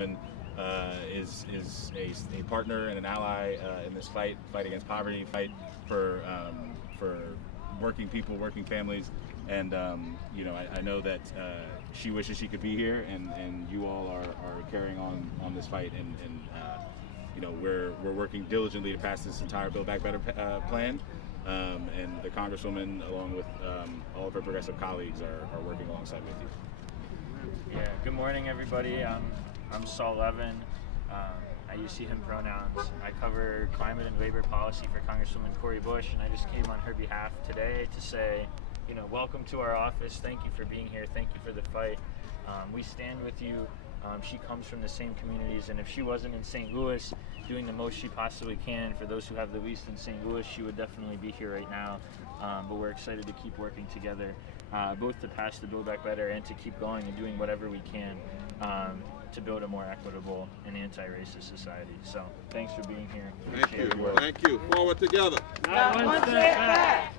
Is a partner and an ally in this fight against poverty, fight for working people, working families, and I know that she wishes she could be here, and you all are carrying on this fight, and we're working diligently to pass this entire Build Back Better plan, and the Congresswoman, along with all of her progressive colleagues, are working alongside with you. Yeah. Good morning, everybody. I'm Saul Levin. I use she, him pronouns. I cover climate and labor policy for Congresswoman Cori Bush, and I just came on her behalf today to say, welcome to our office. Thank you for being here. Thank you for the fight. We stand with you. She comes from the same communities, and if she wasn't in St. Louis doing the most she possibly can for those who have the least in St. Louis, she would definitely be here right now. But we're excited to keep working together, both to pass the Build Back Better and to keep going and doing whatever we can to build a more equitable and anti-racist society. So thanks for being here. Thank you. Thank you. Forward together. Not one step back.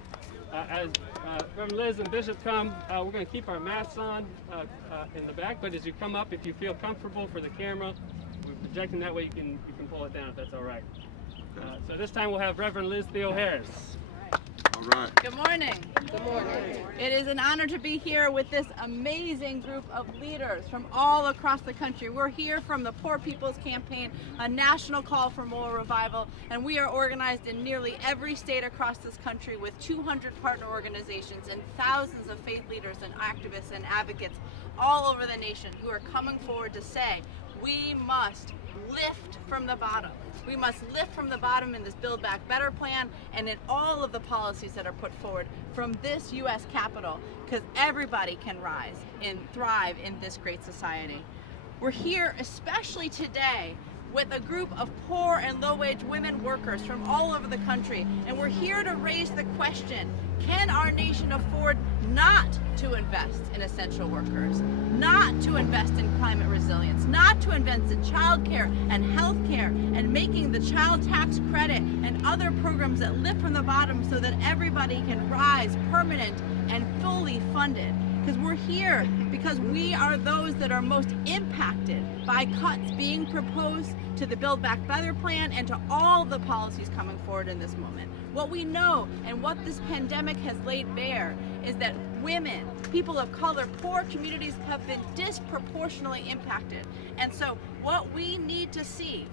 As Reverend Liz and Bishop come, we're going to keep our masks on in the back, but as you come up, if you feel comfortable for the camera, we're projecting that way, you can pull it down if that's all right. So this time we'll have Reverend Liz Theo Harris. All right. Good morning. Good morning. It is an honor to be here with this amazing group of leaders from all across the country. We're here from the Poor People's Campaign, a national call for moral revival, and we are organized in nearly every state across this country with 200 partner organizations and thousands of faith leaders and activists and advocates all over the nation who are coming forward to say, we must lift from the bottom. We must lift from the bottom in this Build Back Better plan and in all of the policies that are put forward from this U.S. Capitol, because everybody can rise and thrive in this great society. We're here especially today with a group of poor and low-wage women workers from all over the country, and we're here to raise the question, can our nation afford not to invest in essential workers, not to invest in climate resilience, not to invest in child care and health care, and making the child tax credit and other programs that lift from the bottom so that everybody can rise permanent and fully funded? Because we're here because we are those that are most impacted by cuts being proposed to the Build Back Better plan and to all the policies coming forward in this moment. What we know and what this pandemic has laid bare is that women, people of color, poor communities have been disproportionately impacted. And so what we need to see,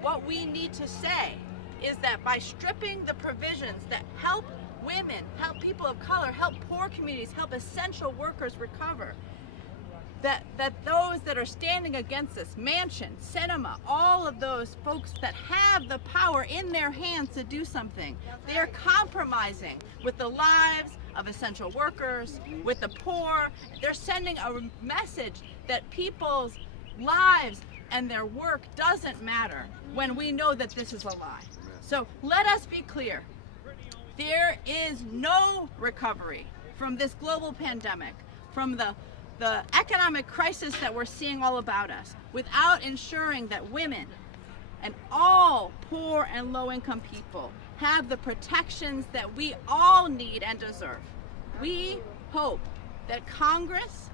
what we need to say is that by stripping the provisions that help women, help people of color, help poor communities, help essential workers recover, that those that are standing against this, Manchin, Sinema, all of those folks that have the power in their hands to do something, they are compromising with the lives of essential workers, with the poor. They're sending a message that people's lives and their work doesn't matter when we know that this is a lie. So let us be clear. There is no recovery from this global pandemic, from the economic crisis that we're seeing all about us, without ensuring that women and all poor and low-income people have the protections that we all need and deserve. We hope that Congress,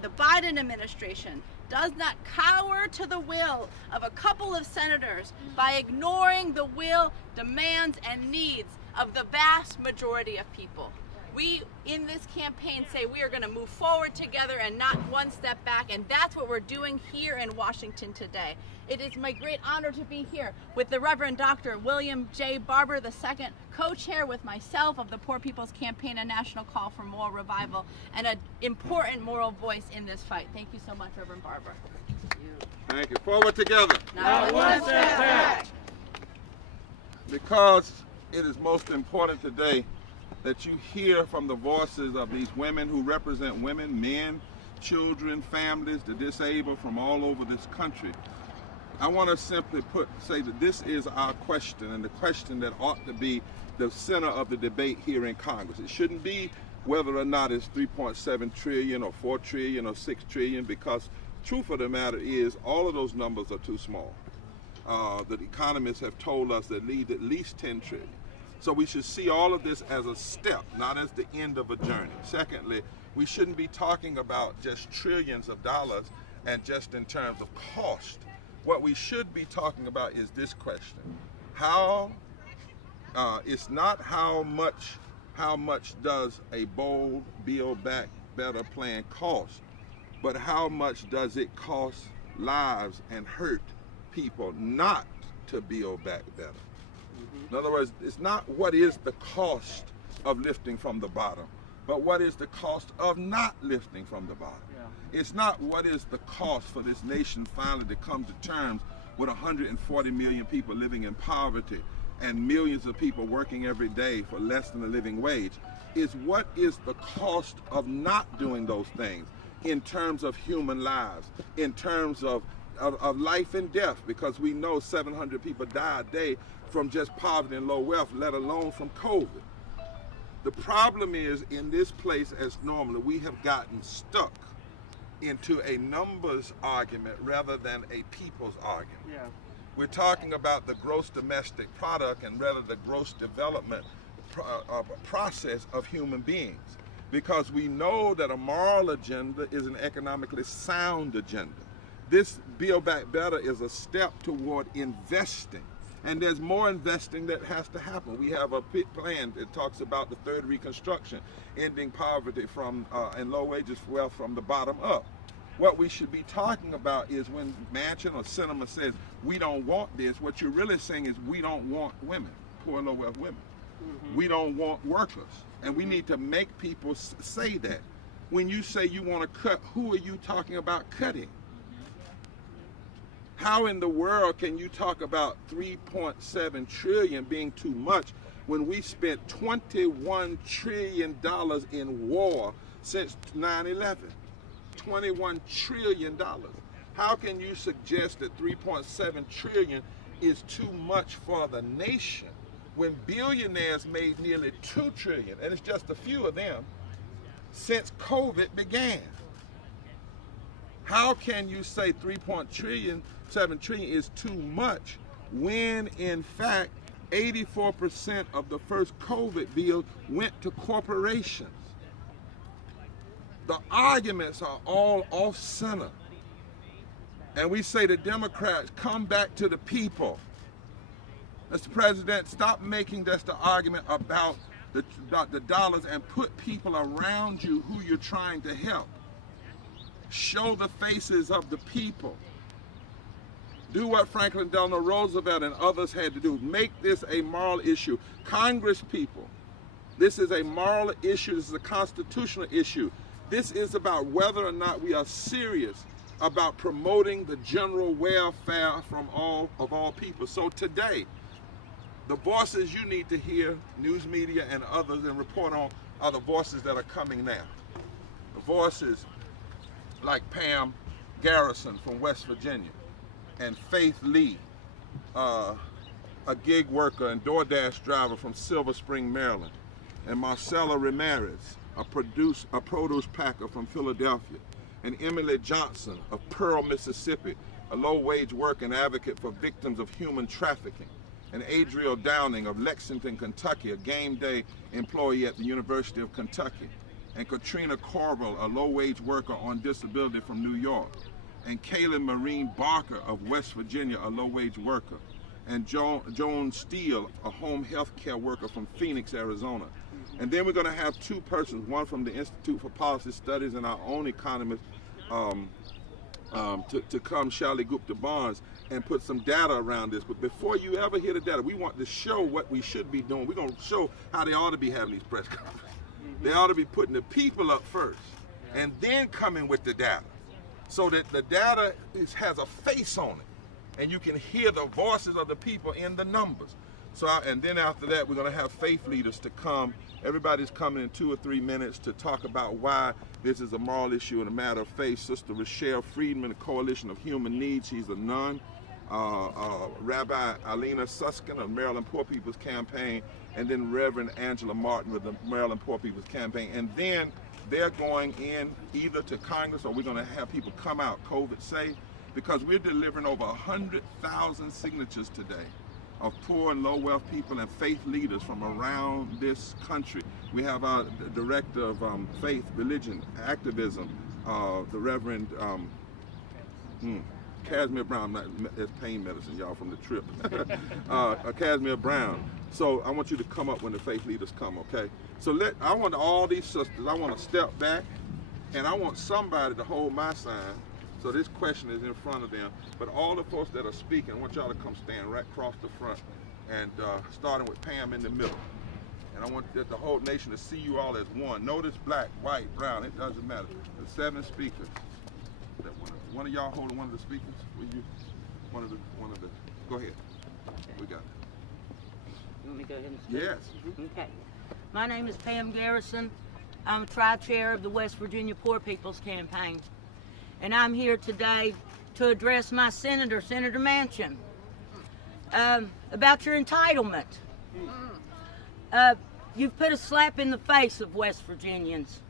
the Biden administration, does not cower to the will of a couple of senators by ignoring the will, demands, and needs of the vast majority of people. We, in this campaign, say we are going to move forward together and not one step back, and that's what we're doing here in Washington today. It is my great honor to be here with the Reverend Dr. William J. Barber II, co-chair with myself of the Poor People's Campaign, a national call for moral revival, and an important moral voice in this fight. Thank you so much, Reverend Barber. Thank you. Forward together. Not one step back. Because it is most important today that you hear from the voices of these women who represent women, men, children, families, the disabled from all over this country. I want to simply say that this is our question, and the question that ought to be the center of the debate here in Congress. It shouldn't be whether or not it's 3.7 trillion or 4 trillion or 6 trillion, because truth of the matter is all of those numbers are too small. The economists have told us that need at least 10 trillion. So we should see all of this as a step, not as the end of a journey. Secondly, we shouldn't be talking about just trillions of dollars and just in terms of cost. what we should be talking about is this question. How, it's not how much does a bold Build Back Better plan cost, but how much does it cost lives and hurt people not to build back better? In other words, it's not what is the cost of lifting from the bottom, but what is the cost of not lifting from the bottom. It's not what is the cost for this nation finally to come to terms with 140 million people living in poverty and millions of people working every day for less than a living wage. Is what is the cost of not doing those things in terms of human lives, in terms of life and death, because we know 700 people die a day from just poverty and low wealth, let alone from COVID. The problem is, in this place, as normally, we have gotten stuck into a numbers argument rather than a people's argument. Yeah. We're talking about the gross domestic product and rather the gross development process of human beings, because we know that a moral agenda is an economically sound agenda. This Build Back Better is a step toward investing, and there's more investing that has to happen. We have a plan that talks about the third reconstruction, ending poverty from and low wages wealth from the bottom up. What we should be talking about is when Manchin or Sinema says we don't want this, what you're really saying is we don't want women, poor and low wealth women. We don't want workers, and we need to make people say that. When you say you want to cut, who are you talking about cutting? How in the world can you talk about 3.7 trillion being too much when we spent $21 trillion in war since 9/11? $21 trillion. How can you suggest that 3.7 trillion is too much for the nation when billionaires made nearly 2 trillion, and it's just a few of them, since COVID began? How can you say 3.7 trillion is too much when in fact 84% of the first COVID bill went to corporations? The arguments are all off center. And we say to Democrats, come back to the people. Mr. President, stop making this the argument about the dollars and put people around you who you're trying to help. Show the faces of the people. Do what Franklin Delano Roosevelt and others had to do. Make this a moral issue. Congress people, this is a moral issue. This is a constitutional issue. This is about whether or not we are serious about promoting the general welfare of all people. So today, the voices you need to hear, news media and others, and report on, are the voices that are coming now. The voices like Pam Garrison from West Virginia, and Faith Lee, a gig worker and DoorDash driver from Silver Spring, Maryland, and Marcella Ramirez, a produce packer from Philadelphia, and Emily Johnson of Pearl, Mississippi, a low-wage worker and advocate for victims of human trafficking, and Adriel Downing of Lexington, Kentucky, a game day employee at the University of Kentucky, and Katrina Corbell, a low-wage worker on disability from New York, and Kaylin Marine Barker of West Virginia, a low-wage worker, and Joan Steele, a home health care worker from Phoenix, Arizona. And then we're going to have two persons, one from the Institute for Policy Studies and our own economist, to come, Shally Gupta Barnes, and put some data around this. But before you ever hear the data, we want to show what we should be doing. We're going to show how they ought to be having these press conferences. They ought to be putting the people up first and then coming with the data, so that the data has a face on it and you can hear the voices of the people in the numbers. And then after that, we're going to have faith leaders to come. Everybody's coming in 2 or 3 minutes to talk about why this is a moral issue and a matter of faith. Sister Rochelle Friedman, the Coalition of Human Needs, she's a nun. Rabbi Alina Suskin of Maryland Poor People's Campaign, and then Reverend Angela Martin with the Maryland Poor People's Campaign. And then they're going in either to Congress, or we're going to have people come out COVID safe, because we're delivering over 100,000 signatures today of poor and low wealth people and faith leaders from around this country. We have our director of faith, religion, activism, the Reverend Casimir Brown, that's pain medicine, y'all, from the trip. Casimir Brown. So I want you to come up when the faith leaders come, okay? So I want all these sisters, I want to step back, and I want somebody to hold my sign. So this question is in front of them. But all the folks that are speaking, I want y'all to come stand right across the front, and starting with Pam in the middle. And I want the whole nation to see you all as one. Notice black, white, brown, it doesn't matter. The 7 speakers. One of y'all holding one of the speakers? Will you? One of the. Go ahead. We got it. You want me to go ahead and speak? Yes. Okay. My name is Pam Garrison. I'm tri-chair of the West Virginia Poor People's Campaign. And I'm here today to address my senator, Senator Manchin, about your entitlement. You've put a slap in the face of West Virginians,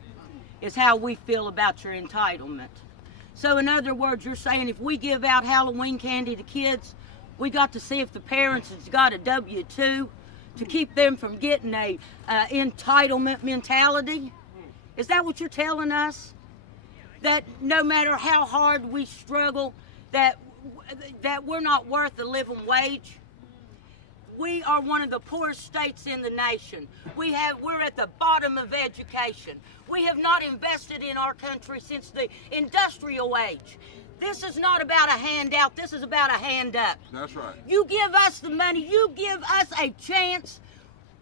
is how we feel about your entitlement. So in other words, you're saying if we give out Halloween candy to kids, we got to see if the parents has got a W-2 to keep them from getting a entitlement mentality? Is that what you're telling us? That no matter how hard we struggle, that we're not worth a living wage? We are one of the poorest states in the nation. We're at the bottom of education. We have not invested in our country since the industrial age. This is not about a handout, this is about a hand up. That's right. You give us the money, you give us a chance,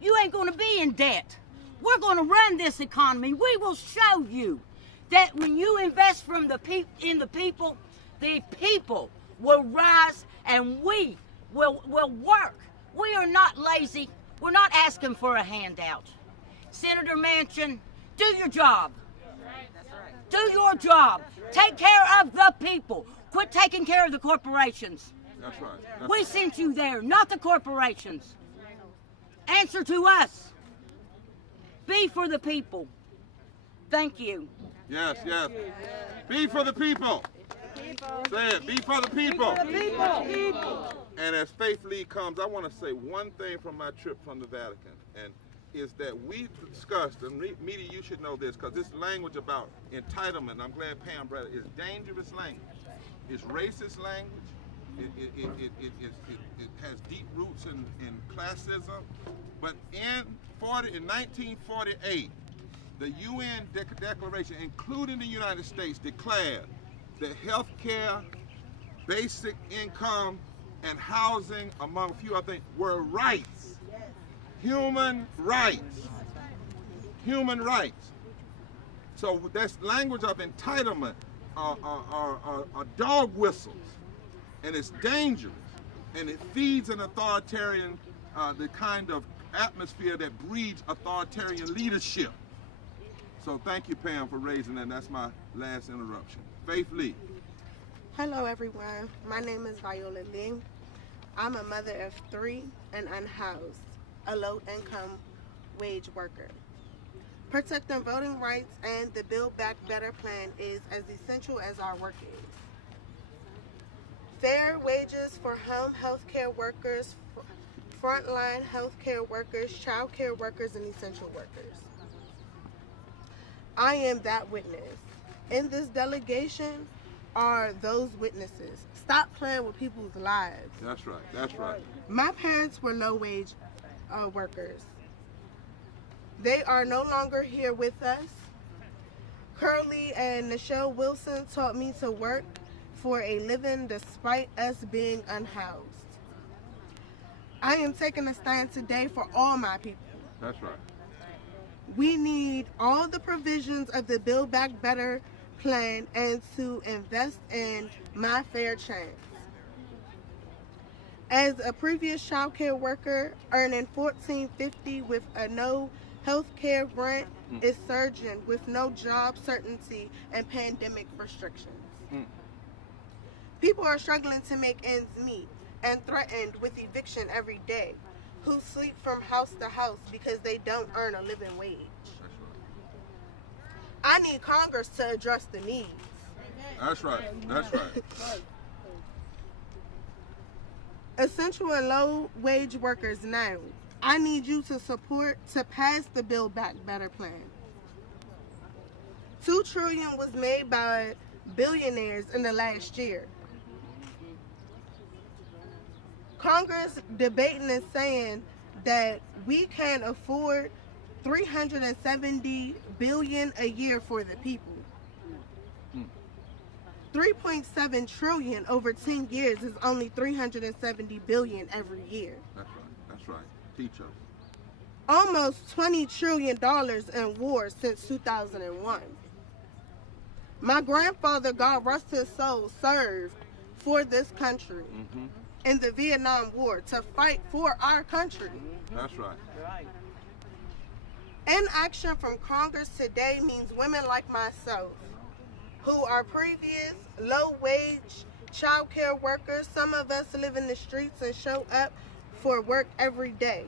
you ain't gonna be in debt. We're gonna run this economy. We will show you that when you invest in the people will rise and we will work. We are not lazy. We're not asking for a handout. Senator Manchin, do your job. Do your job. Take care of the people. Quit taking care of the corporations. That's right. We sent you there, not the corporations. Answer to us. Be for the people. Thank you. Yes, yes. Be for the people. Say it. Be for the people. And as Faith Lee comes, I want to say one thing from my trip from the Vatican, and is that we discussed, and media, you should know this, because this language about entitlement, I'm glad Pam brought it, is dangerous language. It's racist language. It has deep roots in classism. But in 1948, the UN Declaration, including the United States, declared that health care, basic income, and housing, among a few other things, were rights. Human rights. Human rights. So that's language of entitlement are dog whistles, and it's dangerous, and it feeds an authoritarian, the kind of atmosphere that breeds authoritarian leadership. So thank you, Pam, for raising that. That's my last interruption. Faith Lee. Hello everyone, my name is Viola Lee. I'm a mother of 3 and unhoused, a low-income wage worker. Protecting voting rights and the Build Back Better plan is as essential as our work is. Fair wages for home health care workers, frontline health care workers, child care workers, and essential workers. I am that witness. In this delegation are those witnesses. Stop playing with people's lives. That's right, that's right. My parents were low-wage workers. They are no longer here with us. Curly and Nichelle Wilson taught me to work for a living despite us being unhoused. I am taking a stand today for all my people. That's right. We need all the provisions of the Build Back Better plan and to invest in My Fair Chance. As a previous child care worker earning $14.50 with a no health care grant is surging with no job certainty and pandemic restrictions. People are struggling to make ends meet and threatened with eviction every day, who sleep from house to house because they don't earn a living wage. I need Congress to address the needs. That's right. That's right. Essential and low wage workers now, I need you to support to pass the Build Back Better plan. $2 trillion was made by billionaires in the last year. Congress debating and saying that we can afford $370 billion a year for the people. 3.7 trillion over 10 years is only 370 billion every year. That's right. That's right. Teach us. Almost $20 trillion in war since 2001. My grandfather, God rest his soul, served for this country in the Vietnam War to fight for our country. That's right. Inaction from Congress today means women like myself, who are previous low-wage child care workers. Some of us live in the streets and show up for work every day.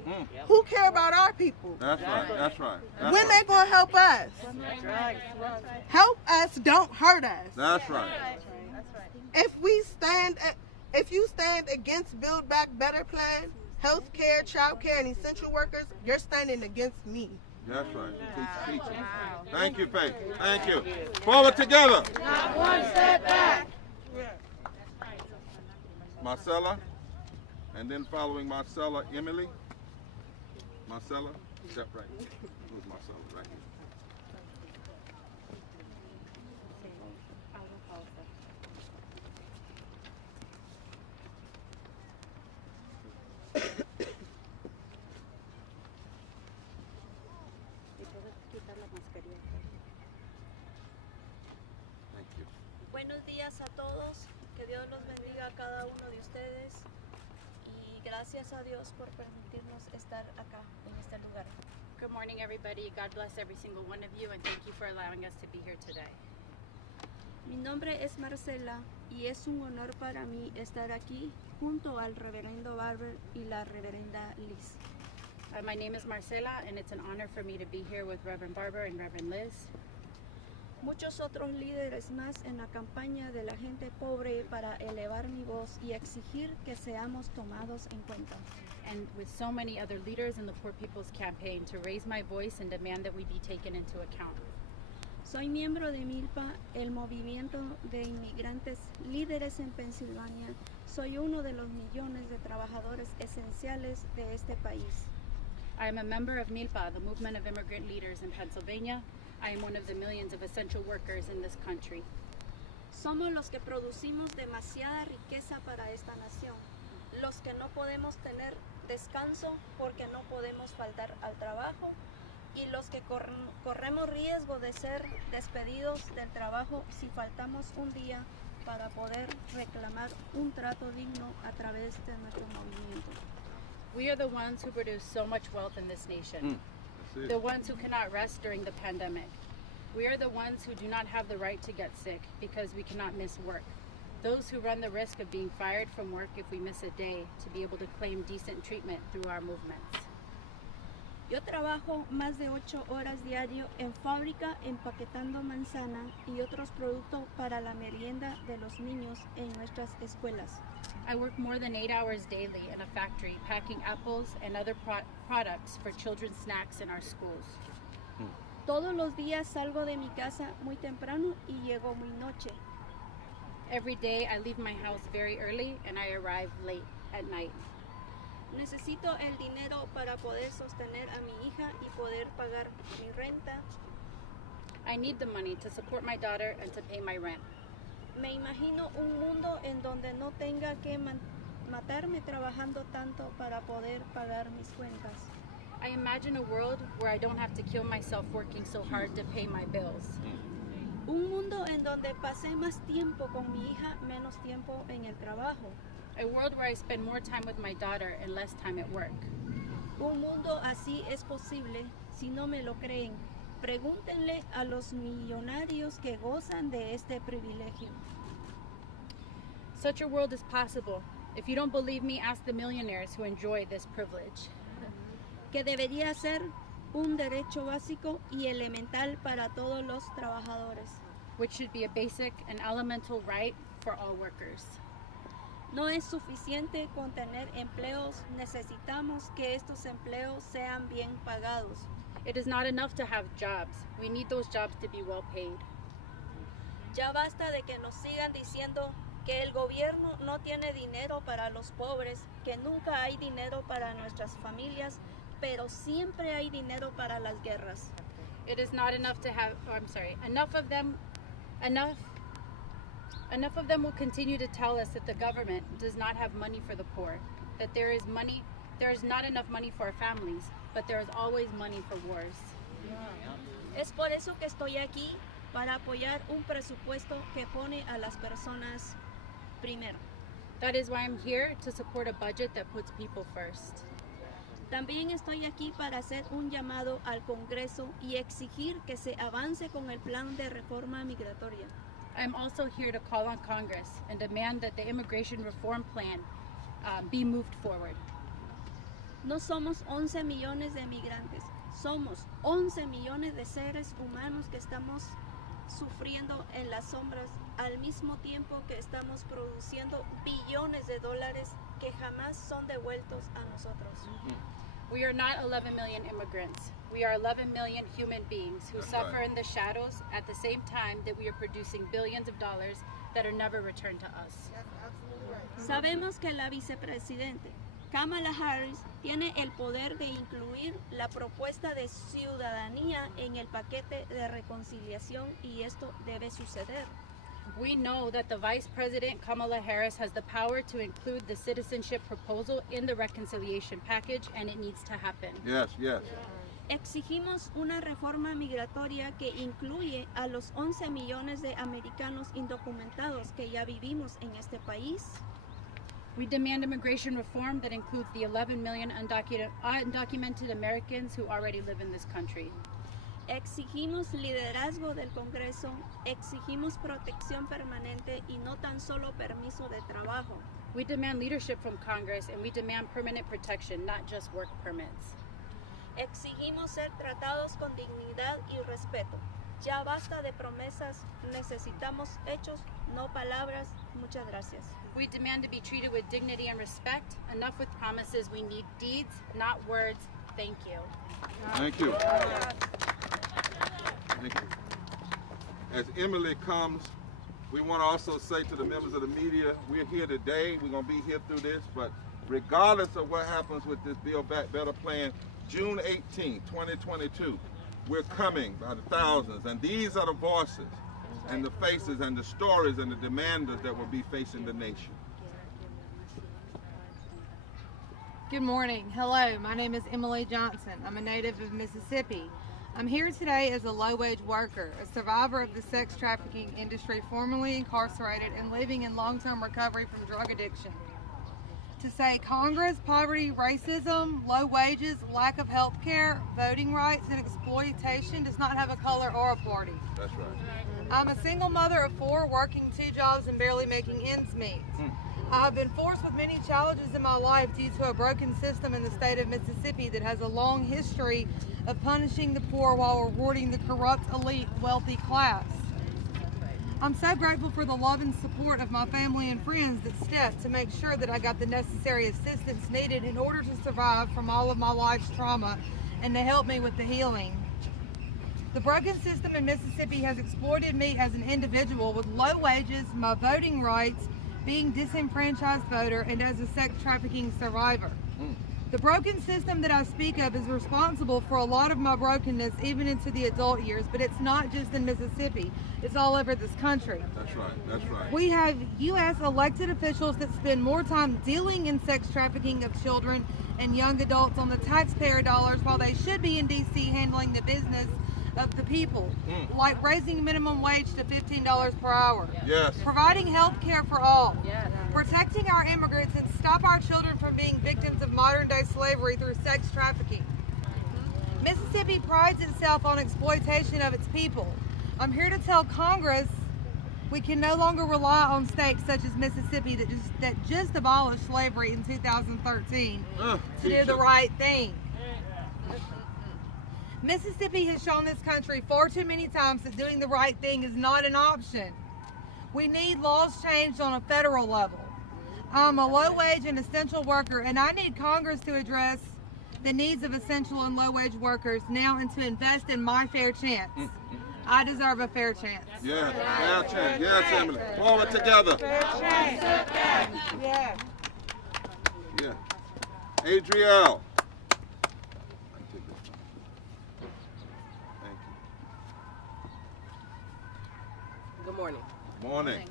Who care about our people? That's right. That's right. That's When right. they gonna help us? Help us, don't hurt us. That's right. If you stand against Build Back Better plan, health care, child care, and essential workers, you're standing against me. That's right. Teach us. Thank you, Faith. Thank you. Forward together. Not one step back. Marcella, and then following Marcella, Emily. Marcella, step right. Who's Marcella? Right here. Thank you. Buenos días a todos, que Dios los bendiga a cada uno de ustedes y gracias a Dios por permitirnos estar acá en este lugar. Good morning, everybody. God bless every single one of you, and thank you for allowing us to be here today. Mi nombre es Marcela y es un honor para mí estar aquí junto al reverendo Barber y la reverenda Liz. My name is Marcela, and it's an honor for me to be here with Reverend Barber and Reverend Liz. Muchos otros líderes más en la campaña de la gente pobre para elevar mi voz y exigir que seamos tomados en cuenta. And with so many other leaders in the Poor People's Campaign to raise my voice and demand that we be taken into account. Soy miembro de MILPA, el movimiento de inmigrantes líderes en Pensilvania. Soy uno de los millones de trabajadores esenciales de este país. I am a member of MILPA, the Movement of Immigrant Leaders in Pennsylvania. I am one of the millions of essential workers in this country. Somos los que producimos demasiada riqueza para esta nación, los que no podemos tener descanso porque no podemos faltar al trabajo y los que corremos riesgo de ser despedidos del trabajo si faltamos un día para poder reclamar un trato digno a través de nuestro movimiento. We are the ones who produce so much wealth in this nation. That's it. The ones who cannot rest during the pandemic. We are the ones who do not have the right to get sick because we cannot miss work. Those who run the risk of being fired from work if we miss a day to be able to claim decent treatment through our movements. Yo trabajo más de 8 horas diario en fábrica empaquetando manzana y otros productos para la merienda de los niños en nuestras escuelas. I work more than 8 hours daily in a factory packing apples and other products for children's snacks in our schools. Todos los días salgo de mi casa muy temprano y llego muy noche. Every day I leave my house very early and I arrive late at night. Necesito el dinero para poder sostener a mi hija y poder pagar mi renta. I need the money to support my daughter and to pay my rent. Me imagino un mundo en donde no tenga que matarme trabajando tanto para poder pagar mis cuentas. I imagine a world where I don't have to kill myself working so hard to pay my bills. Un mundo en donde pasé más tiempo con mi hija, menos tiempo en el trabajo. A world where I spend more time with my daughter and less time at work. Un mundo así es posible. Si no me lo creen, pregúntenle a los millonarios que gozan de este privilegio. Such a world is possible. If you don't believe me, ask the millionaires who enjoy this privilege. Que debería ser un derecho básico y elemental para todos los trabajadores. Which should be a basic and elemental right for all workers. No es suficiente con tener empleos, necesitamos que estos empleos sean bien pagados. It is not enough to have jobs. We need those jobs to be well paid. Ya basta de que nos sigan diciendo que el gobierno no tiene dinero para los pobres, que nunca hay dinero para nuestras familias, pero siempre hay dinero para las guerras. It is not enough to have, enough of them will continue to tell us that the government does not have money for the poor, that there is not enough money for our families, but there is always money for wars. Es por eso que estoy aquí, para apoyar un presupuesto que pone a las personas primero. That is why I'm here, to support a budget that puts people first. También estoy aquí para hacer un llamado al Congreso y exigir que se avance con el plan de reforma migratoria. I'm also here to call on Congress and demand that the immigration reform plan be moved forward. No somos 11 millones de migrantes, somos 11 millones de seres humanos que estamos sufriendo en las sombras al mismo tiempo que estamos produciendo billones de dólares que jamás son devueltos a nosotros. We are not 11 million immigrants. We are 11 million human beings who suffer in the shadows at the same time that we are producing billions of dollars that are never returned to us. Sabemos que la vicepresidente Kamala Harris tiene el poder de incluir la propuesta de ciudadanía en el paquete de reconciliación y esto debe suceder. We know that the Vice President Kamala Harris has the power to include the citizenship proposal in the reconciliation package, and it needs to happen. Yes, yes. Exigimos una reforma migratoria que incluye a los 11 millones de americanos indocumentados que ya vivimos en este país. We demand immigration reform that includes the 11 million undocumented Americans who already live in this country. Exigimos liderazgo del Congreso, exigimos protección permanente y no tan solo permiso de trabajo. We demand leadership from Congress, and we demand permanent protection, not just work permits. Exigimos ser tratados con dignidad y respeto. Ya basta de promesas, necesitamos hechos, no palabras. Muchas gracias. We demand to be treated with dignity and respect. Enough with promises, we need deeds, not words. Thank you. Thank you. Thank you. As Emily comes, we want to also say to the members of the media, we're here today, we're going to be here through this, but regardless of what happens with this Build Back Better plan, June 18, 2022, we're coming by the thousands, and these are the voices and the faces and the stories and the demanders that will be facing the nation. Good morning. Hello, my name is Emily Johnson. I'm a native of Mississippi. I'm here today as a low-wage worker, a survivor of the sex trafficking industry, formerly incarcerated and living in long-term recovery from drug addiction. To say Congress, poverty, racism, low wages, lack of health care, voting rights, and exploitation does not have a color or a party. That's right. I'm a single mother of 4, working 2 jobs and barely making ends meet. I have been forced with many challenges in my life due to a broken system in the state of Mississippi that has a long history of punishing the poor while rewarding the corrupt, elite, wealthy class. I'm so grateful for the love and support of my family and friends that stepped to make sure that I got the necessary assistance needed in order to survive from all of my life's trauma and to help me with the healing. The broken system in Mississippi has exploited me as an individual with low wages, my voting rights, being disenfranchised voter, and as a sex trafficking survivor. The broken system that I speak of is responsible for a lot of my brokenness even into the adult years, but it's not just in Mississippi, it's all over this country. That's right, that's right. We have U.S. elected officials that spend more time dealing in sex trafficking of children and young adults on the taxpayer dollars while they should be in D.C. handling the business of the people, like raising minimum wage to $15 per hour, Yes. providing health care for all, protecting our immigrants, and stop our children from being victims of modern-day slavery through sex trafficking. Mississippi prides itself on exploitation of its people. I'm here to tell Congress we can no longer rely on states such as Mississippi that just abolished slavery in 2013 to do the right thing. Mississippi has shown this country far too many times that doing the right thing is not an option. We need laws changed on a federal level. I'm a low-wage and essential worker, and I need Congress to address the needs of essential and low-wage workers now and to invest in my fair chance. I deserve a fair chance. Yeah, fair chance. Yes, Emily. Forward together. Fair chance. Yeah. Yeah. Adrielle. Thank Good morning. you. Morning.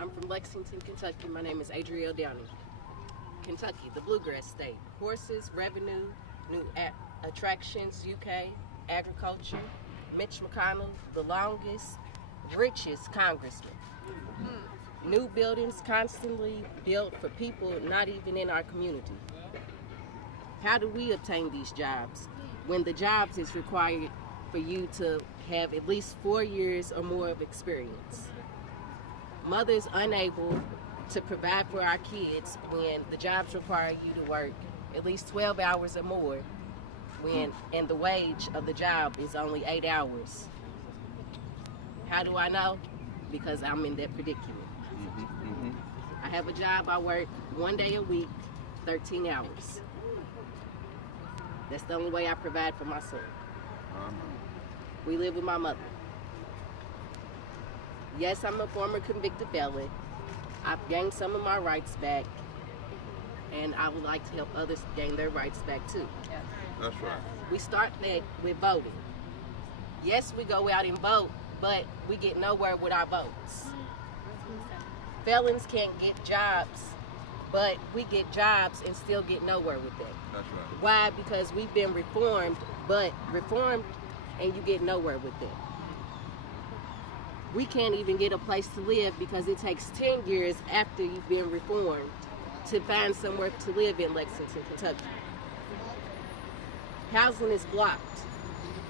I'm from Lexington, Kentucky. My name is Adrielle Downing. Kentucky, the bluegrass state. Horses, revenue, new attractions, UK, agriculture. Mitch McConnell, the longest, richest congressman. New buildings constantly built for people not even in our community. How do we obtain these jobs when the jobs is required for you to have at least 4 years or more of experience? Mothers unable to provide for our kids when the jobs require you to work at least 12 hours or more and the wage of the job is only 8 hours. How do I know? Because I'm in that predicament. I have a job, I work 1 day a week, 13 hours. That's the only way I provide for my son. We live with my mother. Yes, I'm a former convicted felon. I've gained some of my rights back, and I would like to help others gain their rights back too. That's right. We start that with voting. Yes, we go out and vote, but we get nowhere with our votes. Felons can't get jobs, but we get jobs and still get nowhere with that. That's right. Why? Because we've been reformed, but reformed and you get nowhere with that. We can't even get a place to live because it takes 10 years after you've been reformed to find somewhere to live in Lexington, Kentucky. Housing is blocked.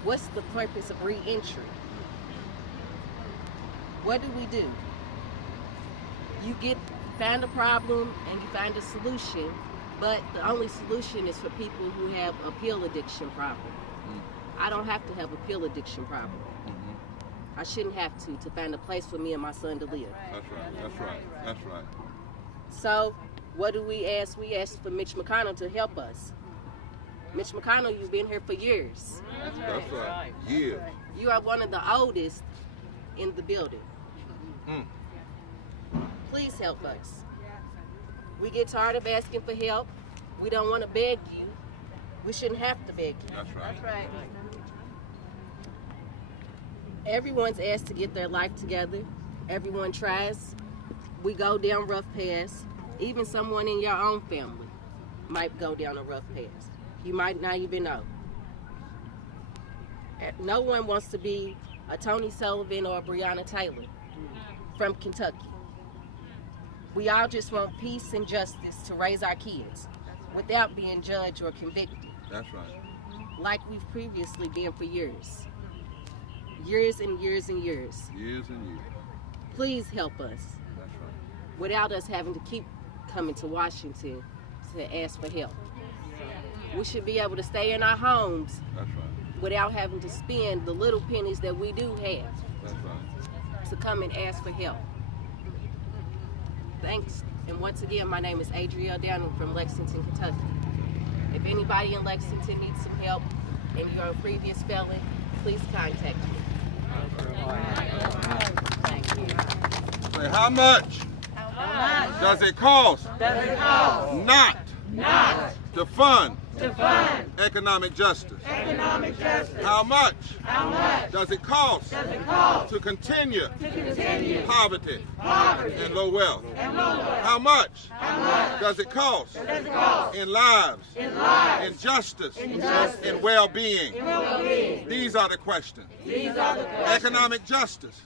What's the purpose of re-entry? What do? You find a problem and you find a solution, but the only solution is for people who have a pill addiction problem. I don't have to have a pill addiction problem. I shouldn't have to find a place for me and my son to live. That's right. That's right. That's right. So what do we ask? We ask for Mitch McConnell to help us. Mitch McConnell, you've been here for years. That's right. Years. You are one of the oldest in the building. Please help us. We get tired of asking for help. We don't want to beg you. We shouldn't have to beg you. That's right. That's right. Everyone's asked to get their life together. Everyone tries. We go down rough paths. Even someone in your own family might go down a rough path. You might not even know. No one wants to be a Tony Sullivan or a Breonna Taylor from Kentucky. We all just want peace and justice to raise our kids without being judged or convicted. That's right. Like we've previously been for years. Years and years and years. Years and years. Please help us. That's right. Without us having to keep coming to Washington to ask for help. We should be able to stay in our homes. That's right. Without having to spend the little pennies that we do have. That's right. To come and ask for help. Thanks. And once again, my name is Adrielle Downing from Lexington, Kentucky. If anybody in Lexington needs some help and you're a previous felon, please contact me. Thank you. Say, how much? Does it cost? Not to fund economic justice. How much does it cost to continue poverty and low wealth? How much does it cost in lives, in justice, in well-being? These are the questions. Economic justice,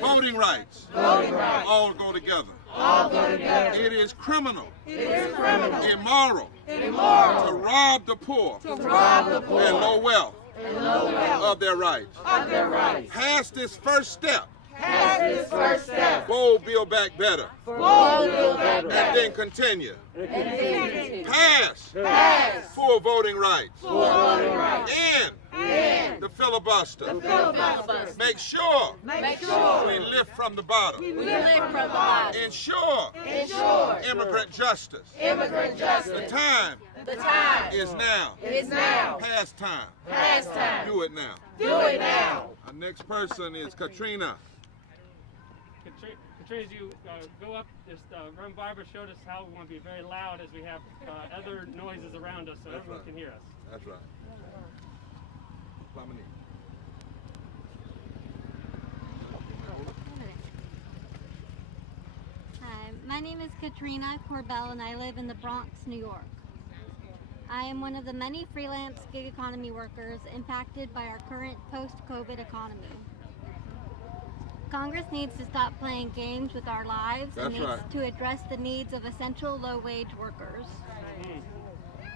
voting rights, all go together. It is criminal, immoral, to rob the poor and low wealth of their rights. Pass this first step. Bold Build Back Better. And then continue. Pass full voting rights. And End the filibuster. Make sure we lift from the bottom. Ensure immigrant justice. The time is now. Past time. Do it now. Our next person is Katrina. Katrina, as you go up, this Reverend Barber showed us how we want to be very loud as we have other noises around us so everyone can hear us. That's right. Hi, my name is Katrina Corbell and I live in the Bronx, New York. I am one of the many freelance gig economy workers impacted by our current post-COVID economy. Congress needs to stop playing games with our lives and needs to address the needs of essential low-wage workers.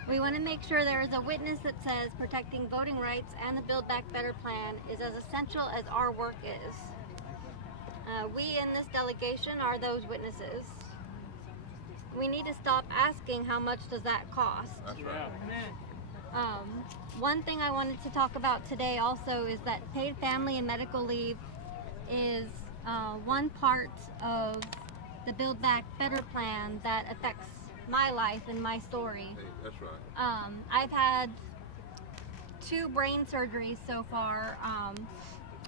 We want to make sure there is a witness that says protecting voting rights and the Build Back Better plan is as essential as our work is. We in this delegation are those witnesses. We need to stop asking how much does that cost. That's right. One thing I wanted to talk about today also is that paid family and medical leave is one part of the Build Back Better plan that affects my life and my story. That's right. I've had 2 brain surgeries so far,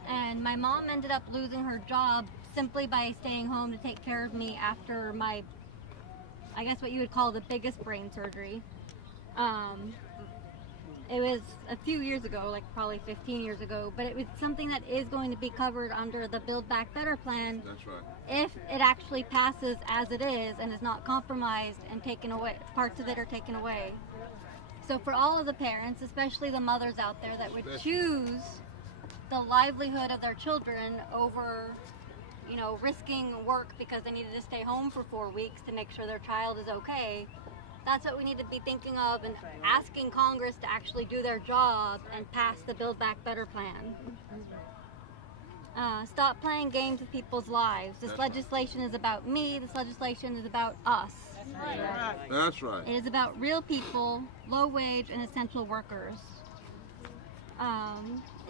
and my mom ended up losing her job simply by staying home to take care of me after my, I guess what you would call the biggest brain surgery. It was a few years ago, like probably 15 years ago, but it was something that is going to be covered under the Build Back Better plan. That's right. If it actually passes as it is and is not compromised and taken away, parts of it are taken away. So for all of the parents, especially the mothers out there that would choose the livelihood of their children over, you know, risking work because they needed to stay home for 4 weeks to make sure their child is okay, that's what we need to be thinking of and asking Congress to actually do their job and pass the Build Back Better plan. Stop playing games with people's lives. This legislation is about me. This legislation is about us. That's right. It is about real people, low wage and essential workers.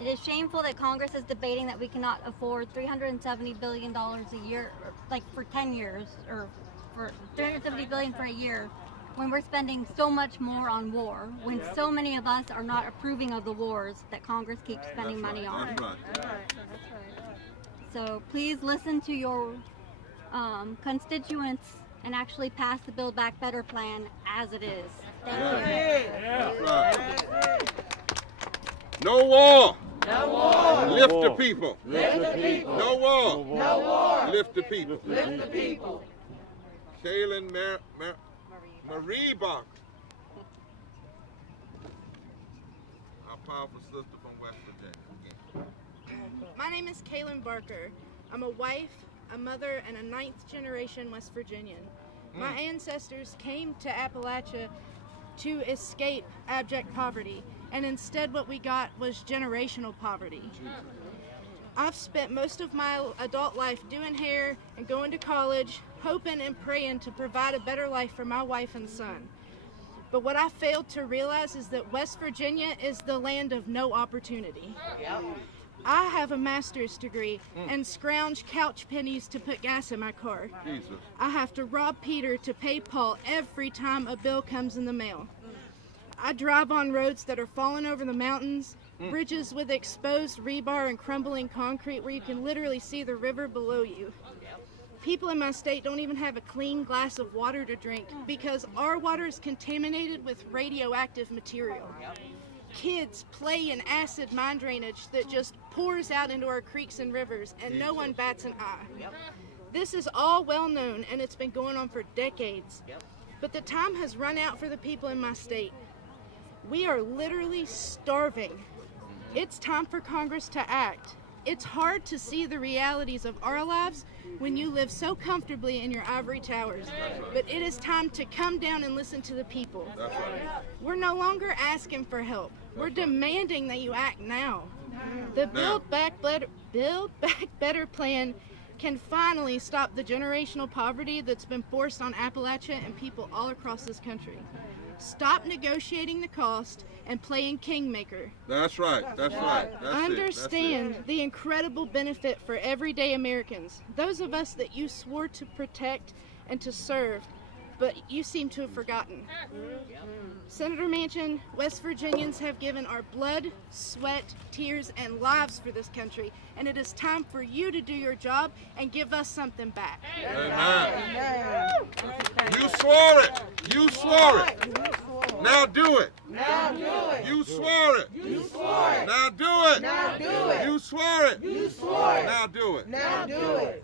It is shameful that Congress is debating that we cannot afford $370 billion a year, like for 10 years, or for $370 billion for a year, when we're spending so much more on war, when so many of us are not approving of the wars that Congress keeps spending money on. That's right. So please listen to your constituents and actually pass the Build Back Better plan as it is. Thank you. That's right. No war. No war. Lift the people. Lift the people. No war. No war. Lift the people. Lift the people. Kaylin Marie Barker. Our powerful sister from West Virginia. My name is Kaylin Barker. I'm a wife, a mother, and a 9th generation West Virginian. My ancestors came to Appalachia to escape abject poverty, and instead what we got was generational poverty. I've spent most of my adult life doing hair and going to college, hoping and praying to provide a better life for my wife and son. But what I failed to realize is that West Virginia is the land of no opportunity. I have a master's degree and scrounge couch pennies to put gas in my car. Jesus. I have to rob Peter to pay Paul every time a bill comes in the mail. I drive on roads that are falling over the mountains, bridges with exposed rebar and crumbling concrete where you can literally see the river below you. People in my state don't even have a clean glass of water to drink because our water is contaminated with radioactive material. Kids play in acid mine drainage that just pours out into our creeks and rivers, and no one bats an eye. This is all well known, and it's been going on for decades. But the time has run out for the people in my state. We are literally starving. It's time for Congress to act. It's hard to see the realities of our lives when you live so comfortably in your ivory towers. But it is time to come down and listen to the people. We're no longer asking for help. We're demanding that you act now. The Build Back Better plan can finally stop the generational poverty that's been forced on Appalachia and people all across this country. Stop negotiating the cost and playing kingmaker. That's right. That's right. That's Understand the incredible benefit for everyday Americans, those of us that you swore to protect and to serve, but you seem to have forgotten. Senator Manchin, West Virginians have given our blood, sweat, tears, and lives for this country, and it is time for you to do your job and give us something back. Amen. You swore it. You swore it. Now do it. Now do it. You swore it. You swore it. Now do it. Now do it. You swore it. You swore it. Now do it. Now do it.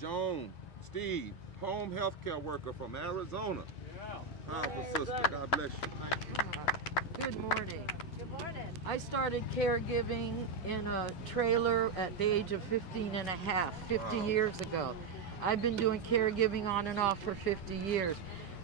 Joan, Steve, home health care worker from Arizona. Powerful sister. God bless you. Good morning. I started caregiving in a trailer at the age of 15 and a half, 50 years ago. I've been doing caregiving on and off for 50 years.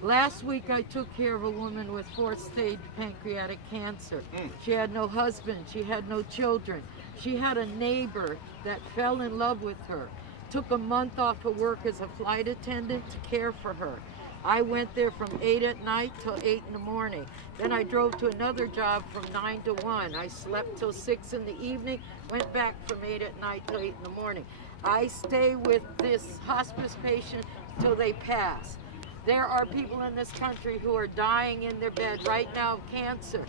Last week I took care of a woman with 4th stage pancreatic cancer. She had no husband, she had no children. She had a neighbor that fell in love with her. Took a month off of work as a flight attendant to care for her. I went there from 8 at night till 8 in the morning. Then I drove to another job from 9 to 1. I slept till 6 in the evening, went back from 8 at night till 8 in the morning. I stay with this hospice patient till they pass. There are people in this country who are dying in their bed right now of cancer.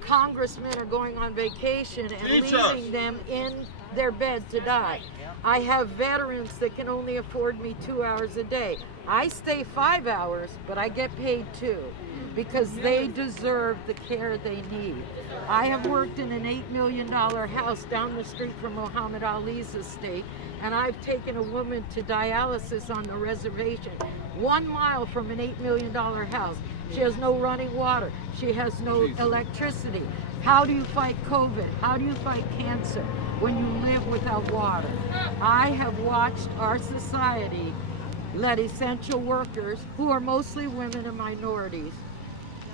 Congressmen are going on vacation and leaving them in their bed to die. I have veterans that can only afford me 2 hours a day. I stay 5 hours, but I get paid 2 because they deserve the care they need. I have worked in an $8 million house down the street from Muhammad Ali's estate, and I've taken a woman to dialysis on the reservation, 1 mile from an $8 million house. She has no running water. She has no electricity. How do you fight COVID? How do you fight cancer when you live without water? I have watched our society let essential workers, who are mostly women and minorities,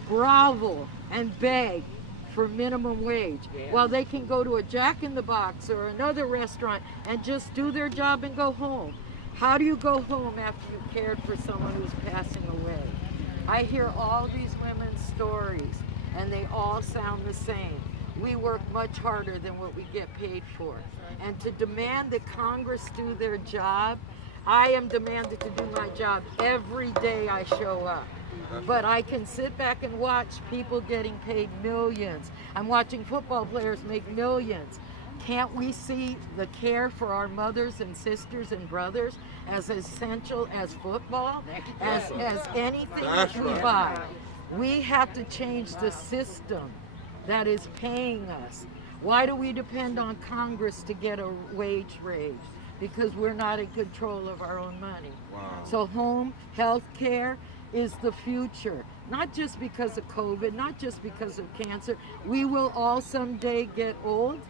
grovel and beg for minimum wage while they can go to a Jack in the Box or another restaurant and just do their job and go home. How do you go home after you've cared for someone who's passing away? I hear all these women's stories and they all sound the same. We work much harder than what we get paid for. And to demand that Congress do their job, I am demanded to do my job every day I show up. But I can sit back and watch people getting paid millions. I'm watching football players make millions. Can't we see the care for our mothers and sisters and brothers as essential as football, as anything that we buy? We have to change the system that is paying us. Why do we depend on Congress to get a wage raise? Because we're not in control of our own money. Wow. So home health care is the future, not just because of COVID, not just because of cancer. We will all someday get old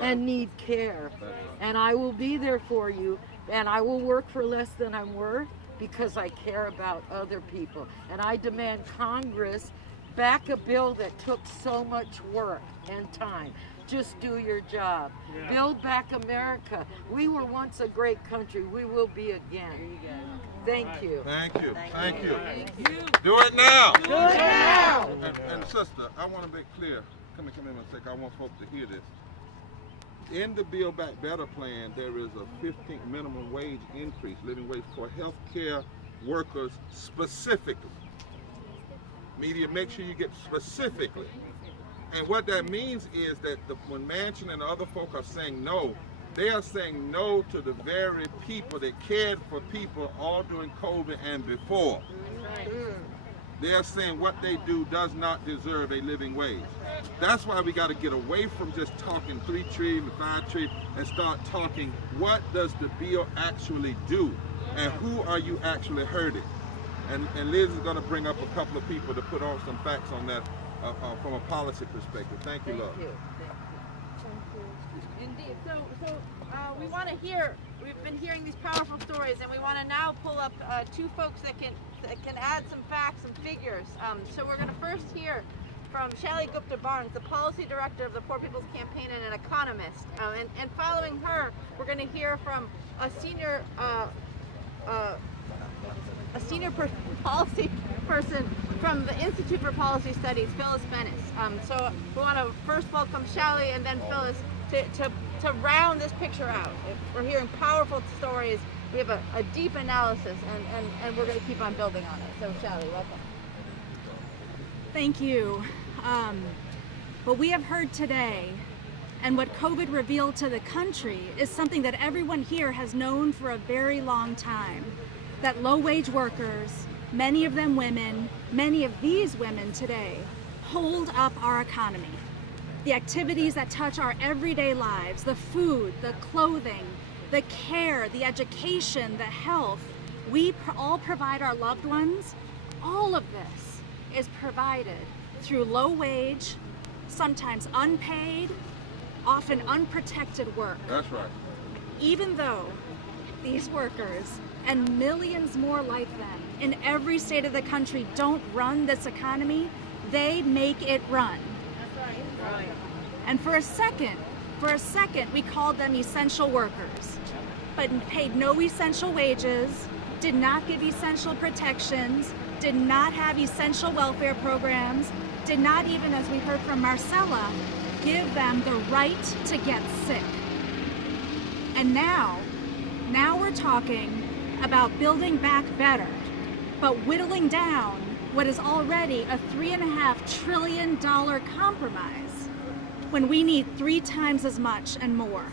and need care. And I will be there for you, and I will work for less than I'm worth because I care about other people. And I demand Congress back a bill that took so much work and time. Just do your job. Build back America. We were once a great country. We will be again. Thank you. Thank you. Thank you. Do it now. Do it now. And sister, I want to make clear. Come in a second. I want folks to hear this. In the Build Back Better plan, there is a 15th minimum wage increase, living wage for healthcare workers specifically. Media, make sure you get specifically. And what that means is that when Manchin and other folk are saying no, they are saying no to the very people that cared for people all during COVID and before. They are saying what they do does not deserve a living wage. That's why we got to get away from just talking 3 trillion, 5 trillion, and start talking what does the bill actually do, and who are you actually hurting. And Liz is going to bring up a couple of people to put on some facts on that from a policy perspective. Thank you, love. Indeed. So we want to hear. We've been hearing these powerful stories, and we want to now pull up 2 folks that can add some facts and figures. So we're going to first hear from Shally Gupta Barnes, the policy director of the Poor People's Campaign and an economist. And following her, we're going to hear from a senior policy person from the Institute for Policy Studies, Phyllis Bennis. So we want to first welcome Shally and then Phyllis to round this picture out. We're hearing powerful stories. We have a deep analysis, and we're going to keep on building on it. So Shally, welcome. Thank you. What we have heard today and what COVID revealed to the country is something that everyone here has known for a very long time, that low-wage workers, many of them women, many of these women today, hold up our economy. The activities that touch our everyday lives, the food, the clothing, the care, the education, the health, we all provide our loved ones. All of this is provided through low wage, sometimes unpaid, often unprotected work. That's right. Even though these workers and millions more like them in every state of the country don't run this economy, they make it run. That's right. And for a second, we called them essential workers, but paid no essential wages, did not give essential protections, did not have essential welfare programs, did not even, as we heard from Marcella, give them the right to get sick. And now we're talking about building back better, but whittling down what is already a $3.5 trillion compromise when we need 3 times as much and more.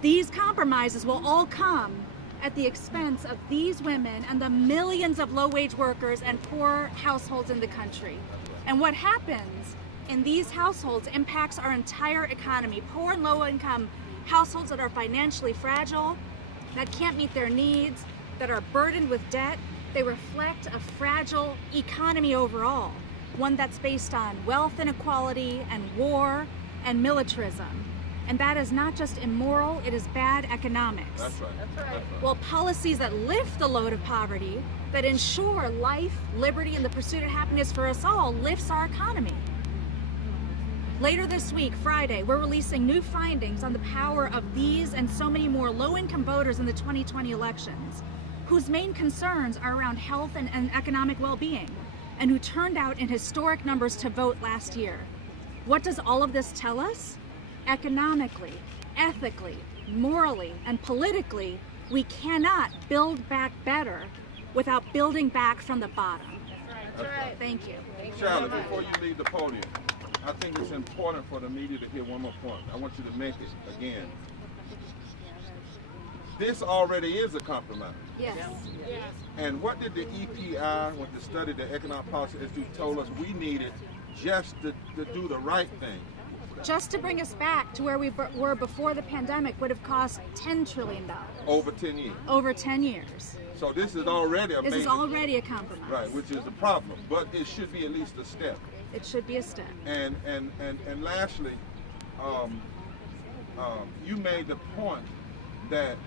These compromises will all come at the expense of these women and the millions of low-wage workers and poor households in the country. And what happens in these households impacts our entire economy. Poor and low-income households that are financially fragile, that can't meet their needs, that are burdened with debt, they reflect a fragile economy overall, one that's based on wealth inequality and war and militarism. And that is not just immoral, it is bad economics. That's right. That's right. Well, policies that lift the load of poverty, that ensure life, liberty, and the pursuit of happiness for us all, lifts our economy. Later this week, Friday, we're releasing new findings on the power of these and so many more low-income voters in the 2020 elections, whose main concerns are around health and economic well-being, and who turned out in historic numbers to vote last year. What does all of this tell us? Economically, ethically, morally, and politically, we cannot build back better without building back from the bottom. That's right. Thank you. Shally, before you leave the podium, I think it's important for the media to hear one more point. I want you to make it again. This already is a compromise. Yes. And what did the EPI, what the study, the Economic Policy Institute told us we needed just to do the right thing? Just to bring us back to where we were before the pandemic would have cost $10 trillion. Over 10 years. Over 10 years. So this is already a This is already a compromise. Right, which is a problem, but it should be at least a step. It should be a step. And lastly, you made the point that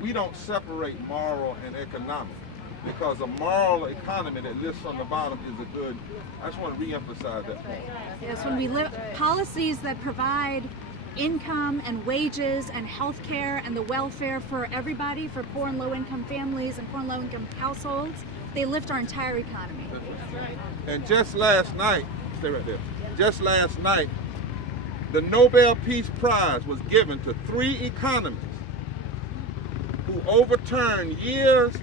we don't separate moral and economic, because a moral economy that lifts from the bottom is a good. I just want to re-emphasize that point. Yes, when we live policies that provide income and wages and health care and the welfare for everybody, for poor and low-income families and poor and low-income households, they lift our entire economy. And just last night, stay right there. Just last night, the Nobel Peace Prize was given to 3 economists who overturned years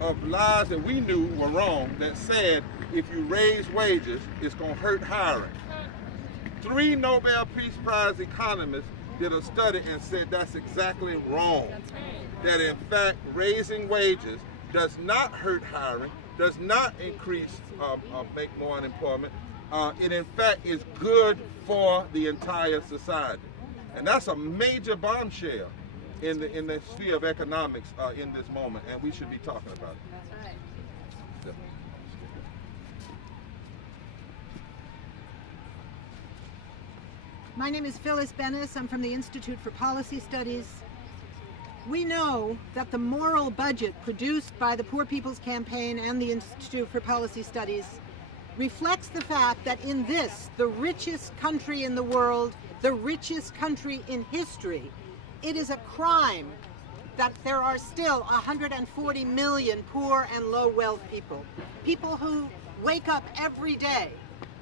of lies that we knew were wrong, that said if you raise wages, it's going to hurt hiring. 3 Nobel Peace Prize economists did a study and said that's exactly wrong. That in fact, raising wages does not hurt hiring, does not increase, make more unemployment. It in fact is good for the entire society. And that's a major bombshell in the sphere of economics in this moment, and we should be talking about it. That's right. Yeah. My name is Phyllis Bennis. I'm from the Institute for Policy Studies. We know that the moral budget produced by the Poor People's Campaign and the Institute for Policy Studies reflects the fact that in this, the richest country in the world, the richest country in history, it is a crime that there are still 140 million poor and low wealth people. People who wake up every day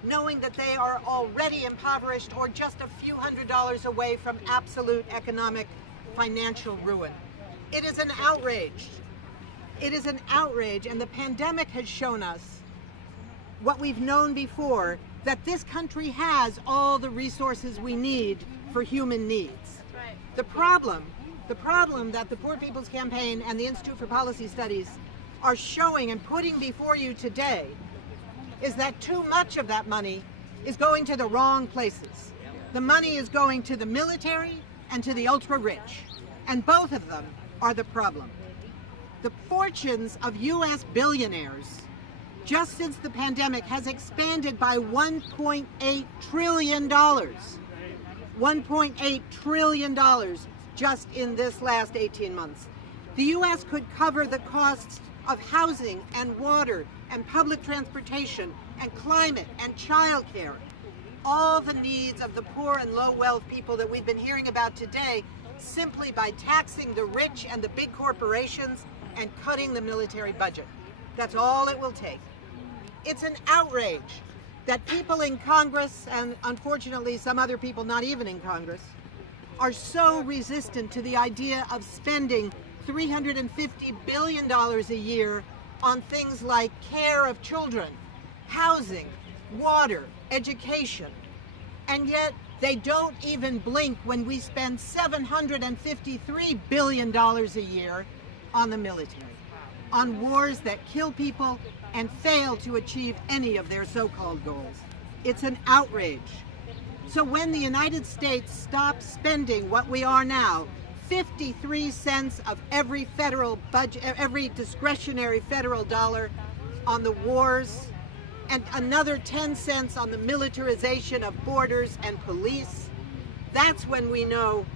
knowing that they are already impoverished or just a few $100s away from absolute economic financial ruin. It is an outrage. It is an outrage, and the pandemic has shown us what we've known before, that this country has all the resources we need for human needs. Right. The problem that the Poor People's Campaign and the Institute for Policy Studies are showing and putting before you today is that too much of that money is going to the wrong places. The money is going to the military and to the ultra-rich, and both of them are the problem. The fortunes of U.S. billionaires just since the pandemic has expanded by $1.8 trillion. $1.8 trillion just in this last 18 months. The U.S. could cover the costs of housing and water and public transportation and climate and childcare, all the needs of the poor and low wealth people that we've been hearing about today, simply by taxing the rich and the big corporations and cutting the military budget. That's all it will take. It's an outrage that people in Congress, and unfortunately some other people not even in Congress, are so resistant to the idea of spending $350 billion a year on things like care of children, housing, water, education. And yet they don't even blink when we spend $753 billion a year on the military, on wars that kill people and fail to achieve any of their so-called goals. It's an outrage. So when the United States stops spending what we are now, 53 cents of every federal budget, every discretionary federal dollar on the wars, and another 10 cents on the militarization of borders and police, that's when we know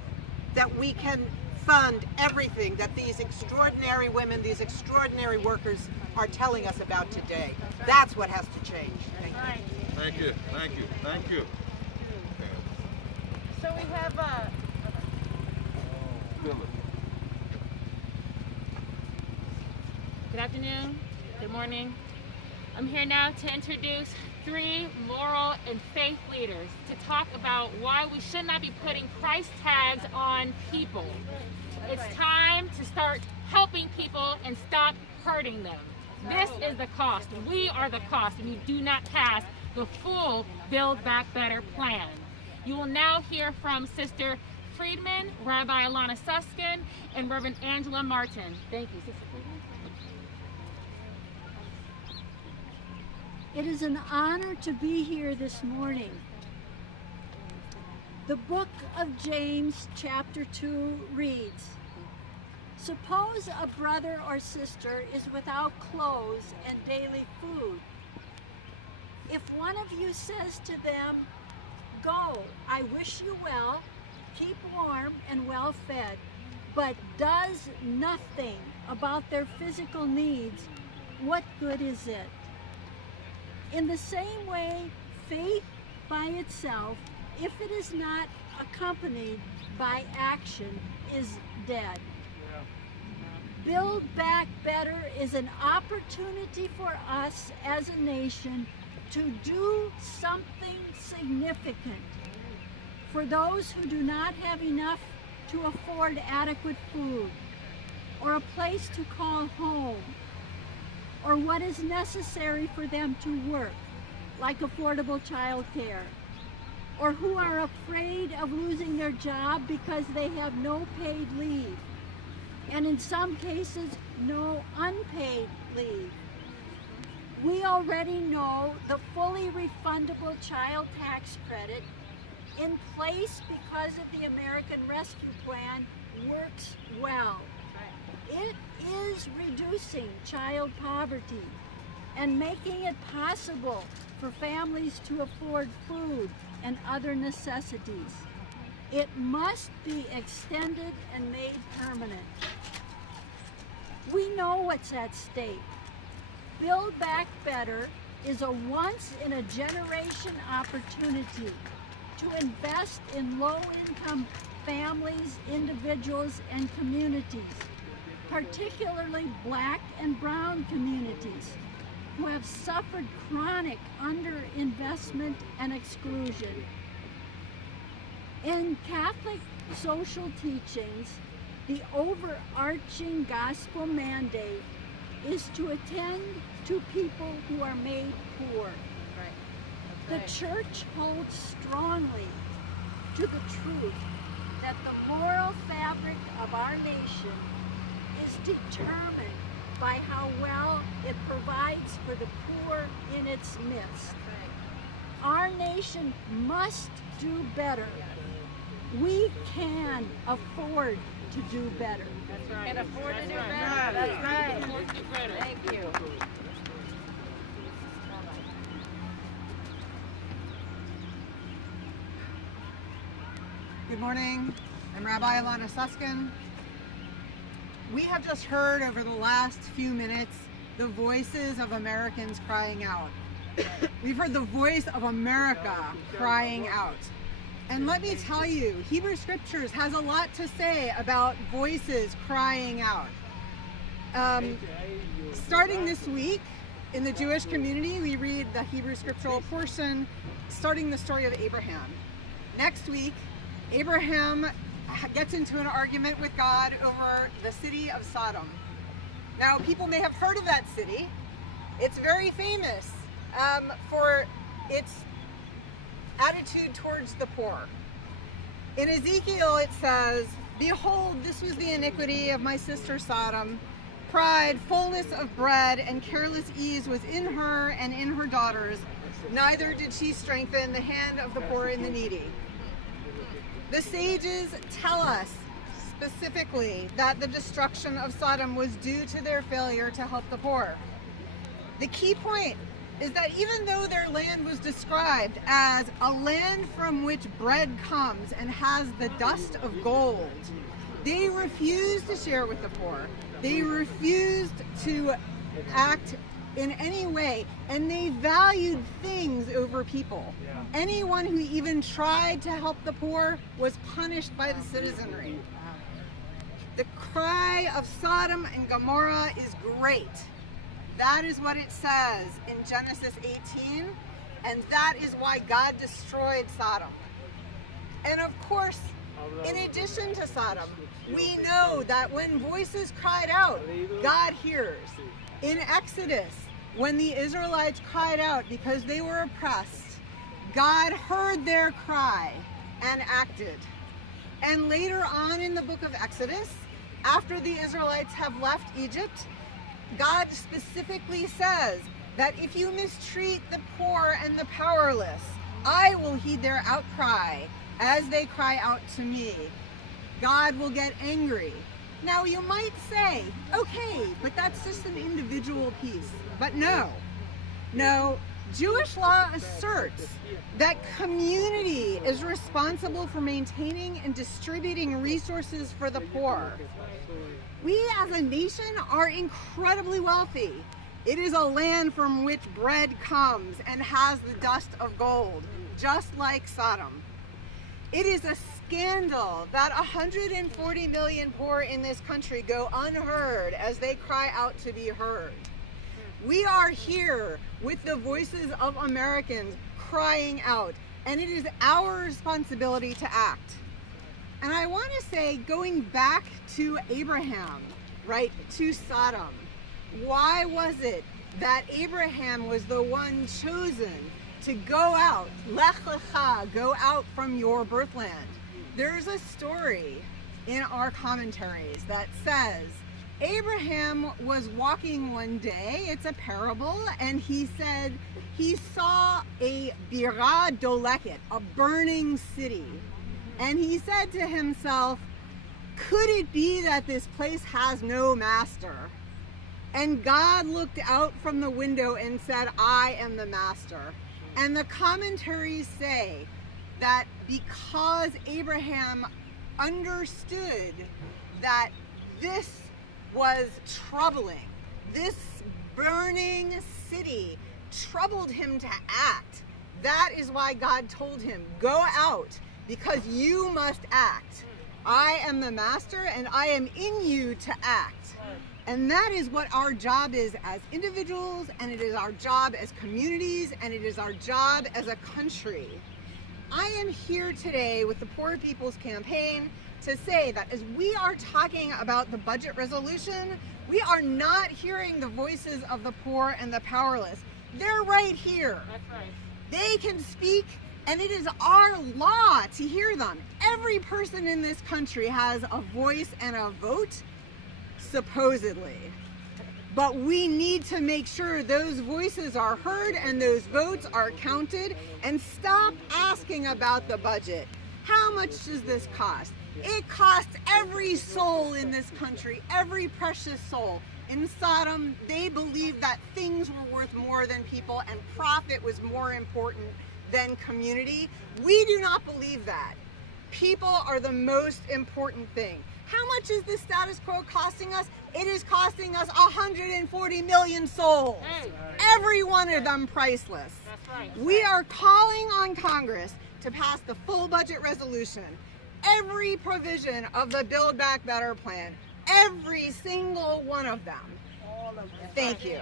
that we can fund everything that these extraordinary women, these extraordinary workers are telling us about today. That's what has to change. Thank you. Thank you. Thank you. Thank you. So we have Good afternoon, good morning. I'm here now to introduce 3 moral and faith leaders to talk about why we should not be putting price tags on people. It's time to start helping people and stop hurting them. This is the cost. We are the cost if you do not pass the full Build Back Better plan. You will now hear from Sister Friedman, Rabbi Alana Suskin, and Reverend Angela Martin. Thank you, Sister Friedman. It is an honor to be here this morning. The book of James, chapter 2, reads, "Suppose a brother or sister is without clothes and daily food. If one of you says to them, 'Go, I wish you well, keep warm and well fed,' but does nothing about their physical needs, what good is it? In the same way, faith by itself, if it is not accompanied by action, is dead." Build Back Better is an opportunity for us as a nation to do something significant for those who do not have enough to afford adequate food, or a place to call home, or what is necessary for them to work, like affordable child care, or who are afraid of losing their job because they have no paid leave, and in some cases, no unpaid leave. We already know the fully refundable child tax credit in place because of the American Rescue Plan works well. It is reducing child poverty and making it possible for families to afford food and other necessities. It must be extended and made permanent. We know what's at stake. Build Back Better is a once-in-a-generation opportunity to invest in low-income families, individuals, and communities, particularly Black and Brown communities, who have suffered chronic underinvestment and exclusion. In Catholic social teachings, the overarching gospel mandate is to attend to people who are made poor. The Church holds strongly to the truth that the moral fabric of our nation is determined by how well it provides for the poor in its midst. Our nation must do better. We can afford to do better. That's right. Can afford to do better. That's right. Thank you. Good morning. I'm Rabbi Ilana Suskin. We have just heard over the last few minutes the voices of Americans crying out. We've heard the voice of America crying out. And let me tell you, Hebrew Scriptures has a lot to say about voices crying out. Starting this week, in the Jewish community, we read the Hebrew scriptural portion, starting the story of Abraham. Next week, Abraham gets into an argument with God over the city of Sodom. Now, people may have heard of that city. It's very famous for its attitude towards the poor. In Ezekiel it says, "Behold, this was the iniquity of my sister Sodom. Pride, fullness of bread, and careless ease was in her and in her daughters. Neither did she strengthen the hand of the poor and the needy." The sages tell us specifically that the destruction of Sodom was due to their failure to help the poor. The key point is that even though their land was described as a land from which bread comes and has the dust of gold, they refused to share with the poor. They refused to act in any way, and they valued things over people. Anyone who even tried to help the poor was punished by the citizenry. The cry of Sodom and Gomorrah is great. That is what it says in Genesis 18, and that is why God destroyed Sodom. And of course, in addition to Sodom, we know that when voices cried out, God hears. In Exodus, when the Israelites cried out because they were oppressed, God heard their cry and acted. And later on in the book of Exodus, after the Israelites have left Egypt, God specifically says that if you mistreat the poor and the powerless, I will heed their outcry as they cry out to me. God will get angry. Now you might say, okay, but that's just an individual piece. But no, Jewish law asserts that community is responsible for maintaining and distributing resources for the poor. We as a nation are incredibly wealthy. It is a land from which bread comes and has the dust of gold, just like Sodom. It is a scandal that 140 million poor in this country go unheard as they cry out to be heard. We are here with the voices of Americans crying out, and it is our responsibility to act. And I want to say, going back to Abraham, right, to Sodom, why was it that Abraham was the one chosen to go out, lech lecha, go out from your birthland? There's a story in our commentaries that says Abraham was walking one day, it's a parable, and he said he saw a birah doleket, a burning city. And he said to himself, could it be that this place has no master? And God looked out from the window and said, I am the master. And the commentaries say that because Abraham understood that this was troubling, this burning city troubled him to act. That is why God told him, go out, because you must act. I am the master and I am in you to act. And that is what our job is as individuals, and it is our job as communities, and it is our job as a country. I am here today with the Poor People's Campaign to say that as we are talking about the budget resolution, we are not hearing the voices of the poor and the powerless. They're right here. That's right. They can speak, and it is our law to hear them. Every person in this country has a voice and a vote, supposedly. But we need to make sure those voices are heard and those votes are counted, and stop asking about the budget. How much does this cost? It costs every soul in this country, every precious soul. In Sodom, they believed that things were worth more than people and profit was more important than community. We do not believe that. People are the most important thing. How much is the status quo costing us? It is costing us 140 million souls. Every one of them priceless. That's right. We are calling on Congress to pass the full budget resolution. Every provision of the Build Back Better plan. Every single one of them. Thank you.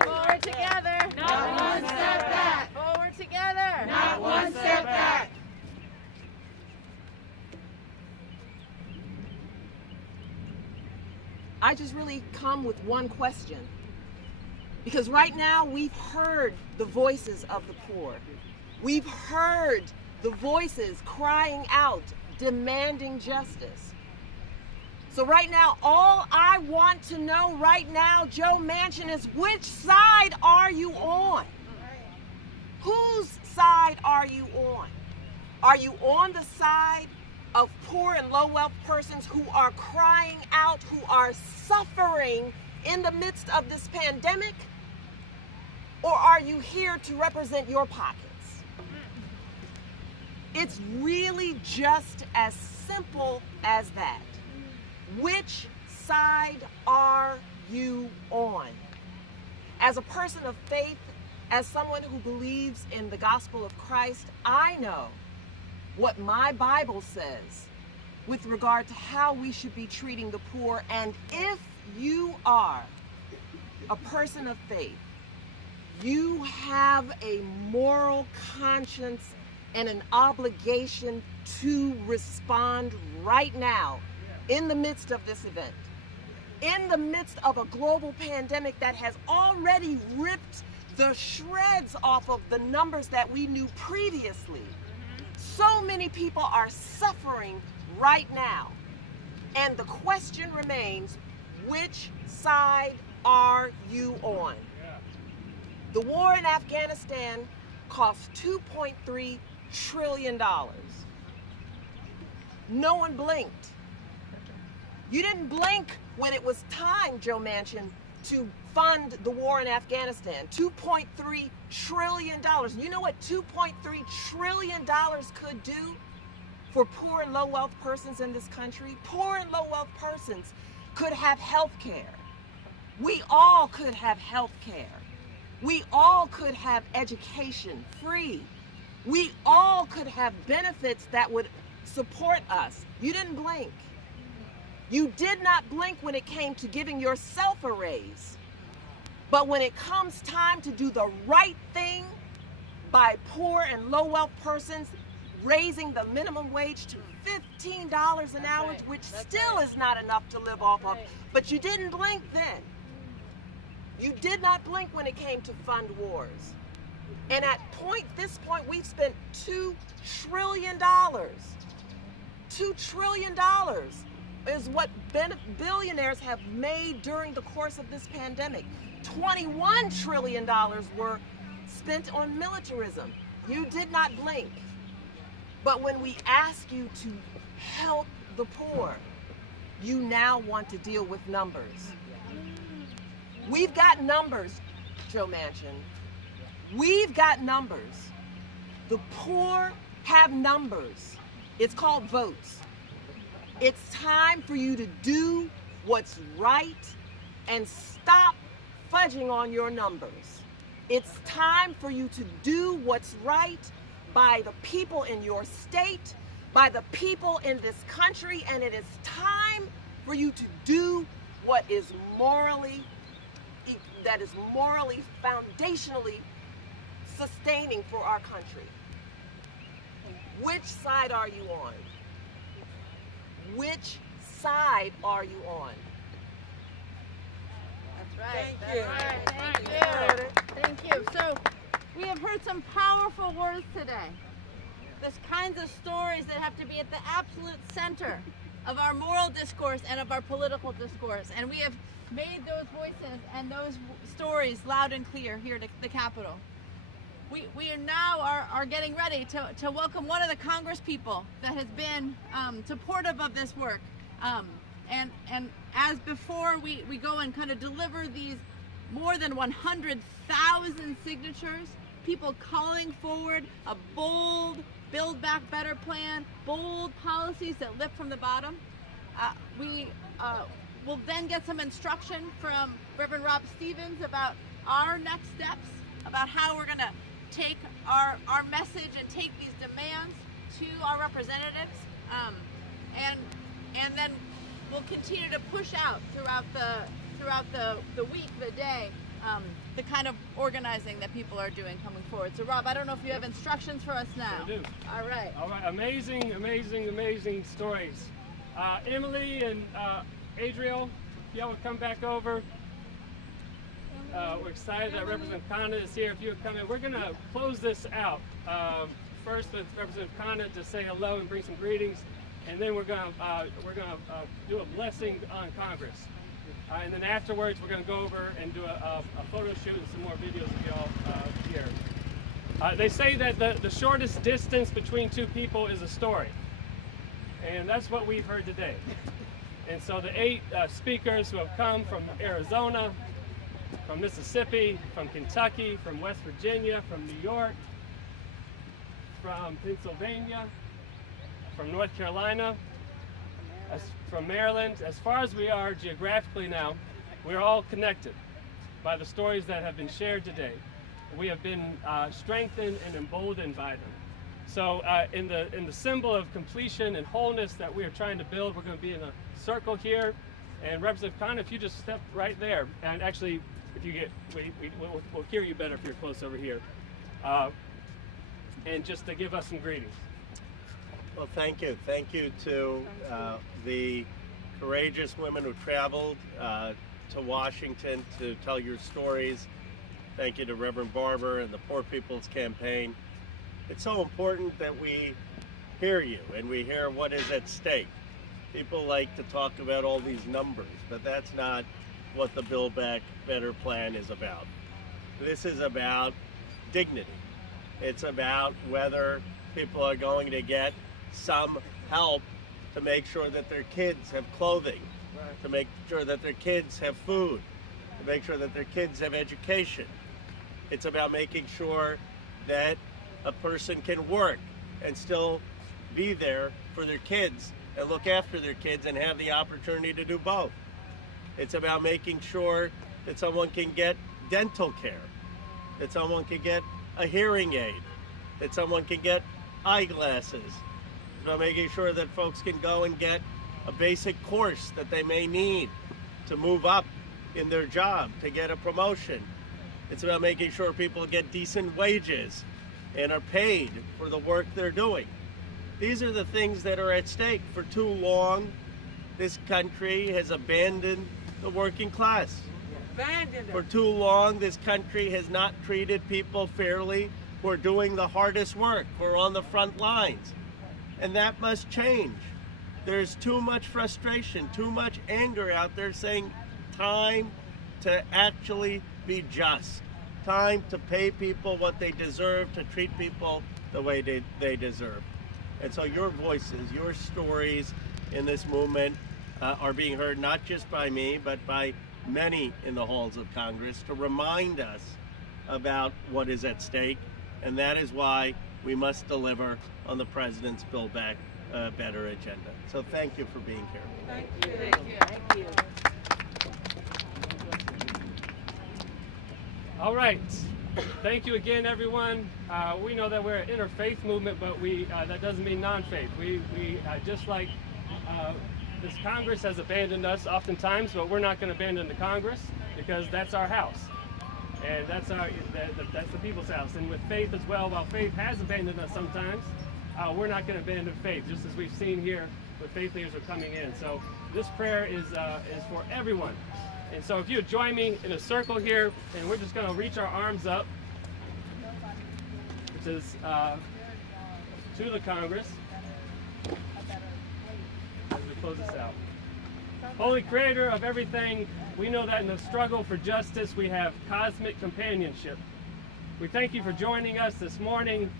Forward together. Not one step back. Forward together. Not one step back. I just really come with one question. Because right now we've heard the voices of the poor. We've heard the voices crying out, demanding justice. So right now, all I want to know right now, Joe Manchin, is which side are you on? Whose side are you on? Are you on the side of poor and low-wealth persons who are crying out, who are suffering in the midst of this pandemic? Or are you here to represent your pockets? It's really just as simple as that. Which side are you on? As a person of faith, as someone who believes in the gospel of Christ, I know what my Bible says with regard to how we should be treating the poor. And if you are a person of faith, you have a moral conscience and an obligation to respond right now in the midst of this event, in the midst of a global pandemic that has already ripped the shreds off of the numbers that we knew previously. So many people are suffering right now. And the question remains, which side are you on? The war in Afghanistan cost $2.3 trillion. No one blinked. You didn't blink when it was time, Joe Manchin, to fund the war in Afghanistan. $2.3 trillion. You know what $2.3 trillion could do for poor and low-wealth persons in this country? Poor and low-wealth persons could have health care. We all could have health care. We all could have education free. We all could have benefits that would support us. You didn't blink. You did not blink when it came to giving yourself a raise. But when it comes time to do the right thing by poor and low-wealth persons, raising the minimum wage to $15 an hour, which still is not enough to live off of, but you didn't blink then. You did not blink when it came to fund wars. And at this point, we've spent $2 trillion. $2 trillion is what billionaires have made during the course of this pandemic. $21 trillion were spent on militarism. You did not blink. But when we ask you to help the poor, you now want to deal with numbers. We've got numbers, Joe Manchin. We've got numbers. The poor have numbers. It's called votes. It's time for you to do what's right and stop fudging on your numbers. It's time for you to do what's right by the people in your state, by the people in this country, and it is time for you to do what is morally, foundationally sustaining for our country. Which side are you on? Which side are you on? That's right. Thank you. Thank you. Thank you. So we have heard some powerful words today. There's kinds of stories that have to be at the absolute center of our moral discourse and of our political discourse. And we have made those voices and those stories loud and clear here at the Capitol. We are now getting ready to welcome one of the Congress people that has been supportive of this work. And as before, we go and kind of deliver these more than 100,000 signatures, people calling forward a bold Build Back Better plan, bold policies that lift from the bottom. We will then get some instruction from Reverend Rob Stevens about our next steps, about how we're going to take our message and take these demands to our representatives, and then we'll continue to push out throughout the week, the day, the kind of organizing that people are doing coming forward. So Rob, I don't know if you have instructions for us now. I do. All right. All right. Amazing, amazing, amazing stories. Emily and Adriel, if y'all would come back over. We're excited that Representative Khanna is here. If you would come in, we're going to close this out. First with Representative Khanna to say hello and bring some greetings, and then we're going to do a blessing on Congress. And then afterwards, we're going to go over and do a photo shoot and some more videos of y'all here. They say that the shortest distance between two people is a story, and that's what we've heard today. And so the 8 speakers who have come from Arizona, from Mississippi, from Kentucky, from West Virginia, from New York, from Pennsylvania, from North Carolina, from Maryland, as far as we are geographically now, we're all connected by the stories that have been shared today. We have been strengthened and emboldened by them. So in the symbol of completion and wholeness that we are trying to build, we're going to be in a circle here. And Representative Khanna, if you just step right there, and actually, if you get, we'll hear you better if you're close over here. And just to give us some greetings. Well, thank you. Thank you to the courageous women who traveled to Washington to tell your stories. Thank you to Reverend Barber and the Poor People's Campaign. It's so important that we hear you and we hear what is at stake. People like to talk about all these numbers, but that's not what the Build Back Better plan is about. This is about dignity. It's about whether people are going to get some help to make sure that their kids have clothing, to make sure that their kids have food, to make sure that their kids have education. It's about making sure that a person can work and still be there for their kids and look after their kids and have the opportunity to do both. It's about making sure that someone can get dental care, that someone can get a hearing aid, that someone can get eyeglasses. It's about making sure that folks can go and get a basic course that they may need to move up in their job, to get a promotion. It's about making sure people get decent wages and are paid for the work they're doing. These are the things that are at stake. For too long, this country has abandoned the working class. For too long, this country has not treated people fairly who are doing the hardest work, who are on the front lines. And that must change. There's too much frustration, too much anger out there saying time to actually be just. Time to pay people what they deserve, to treat people the way they deserve. And so your voices, your stories in this movement are being heard not just by me, but by many in the halls of Congress to remind us about what is at stake. And that is why we must deliver on the President's Build Back Better agenda. So thank you for being here. Thank you. Thank you. Thank you. All right. Thank you again, everyone. We know that we're an interfaith movement, but that doesn't mean non-faith. We just like this Congress has abandoned us oftentimes, but we're not going to abandon the Congress because that's our house, and that's the people's house. And with faith as well, while faith has abandoned us sometimes, we're not going to abandon faith, just as we've seen here with faith leaders are coming in. So this prayer is for everyone. And so if you would join me in a circle here, and we're just going to reach our arms up, which is to the Congress, as we close this out. Holy Creator of everything, we know that in the struggle for justice, we have cosmic companionship. We thank you for joining us this morning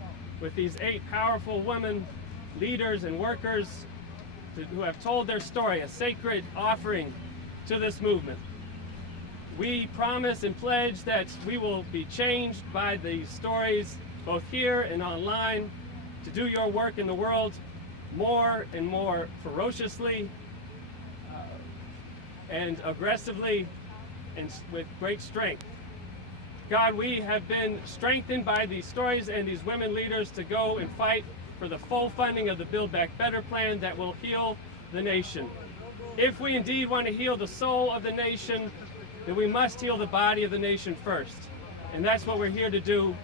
with these 8 powerful women, leaders and workers who have told their story, a sacred offering to this movement. We promise and pledge that we will be changed by these stories, both here and online, to do your work in the world more and more ferociously and aggressively and with great strength. God, we have been strengthened by these stories and these women leaders to go and fight for the full funding of the Build Back Better plan that will heal the nation. If we indeed want to heal the soul of the nation, then we must heal the body of the nation first. And that's what we're here to do.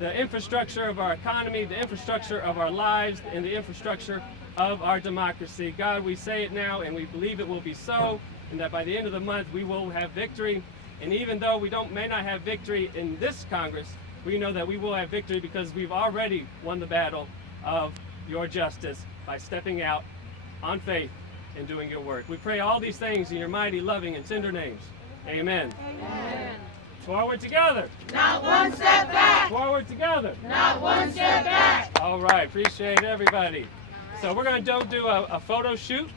The infrastructure of our economy, the infrastructure of our lives, and the infrastructure of our democracy. God, we say it now, and we believe it will be so, and that by the end of the month we will have victory. And even though we may not have victory in this Congress, we know that we will have victory because we've already won the battle of your justice by stepping out on faith and doing your work. We pray all these things in your mighty, loving, and tender names. Amen. Amen. Forward together. Not one step back. Forward together. Not one step back. All right, appreciate everybody. So we're going to do a photo shoot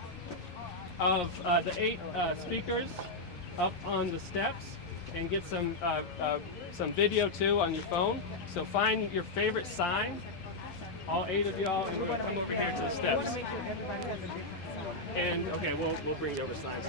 of the 8 speakers up on the steps and get some video too on your phone. So find your favorite sign, all 8 of y'all, and we're going to come over here to the steps. And okay, we'll bring you over signs.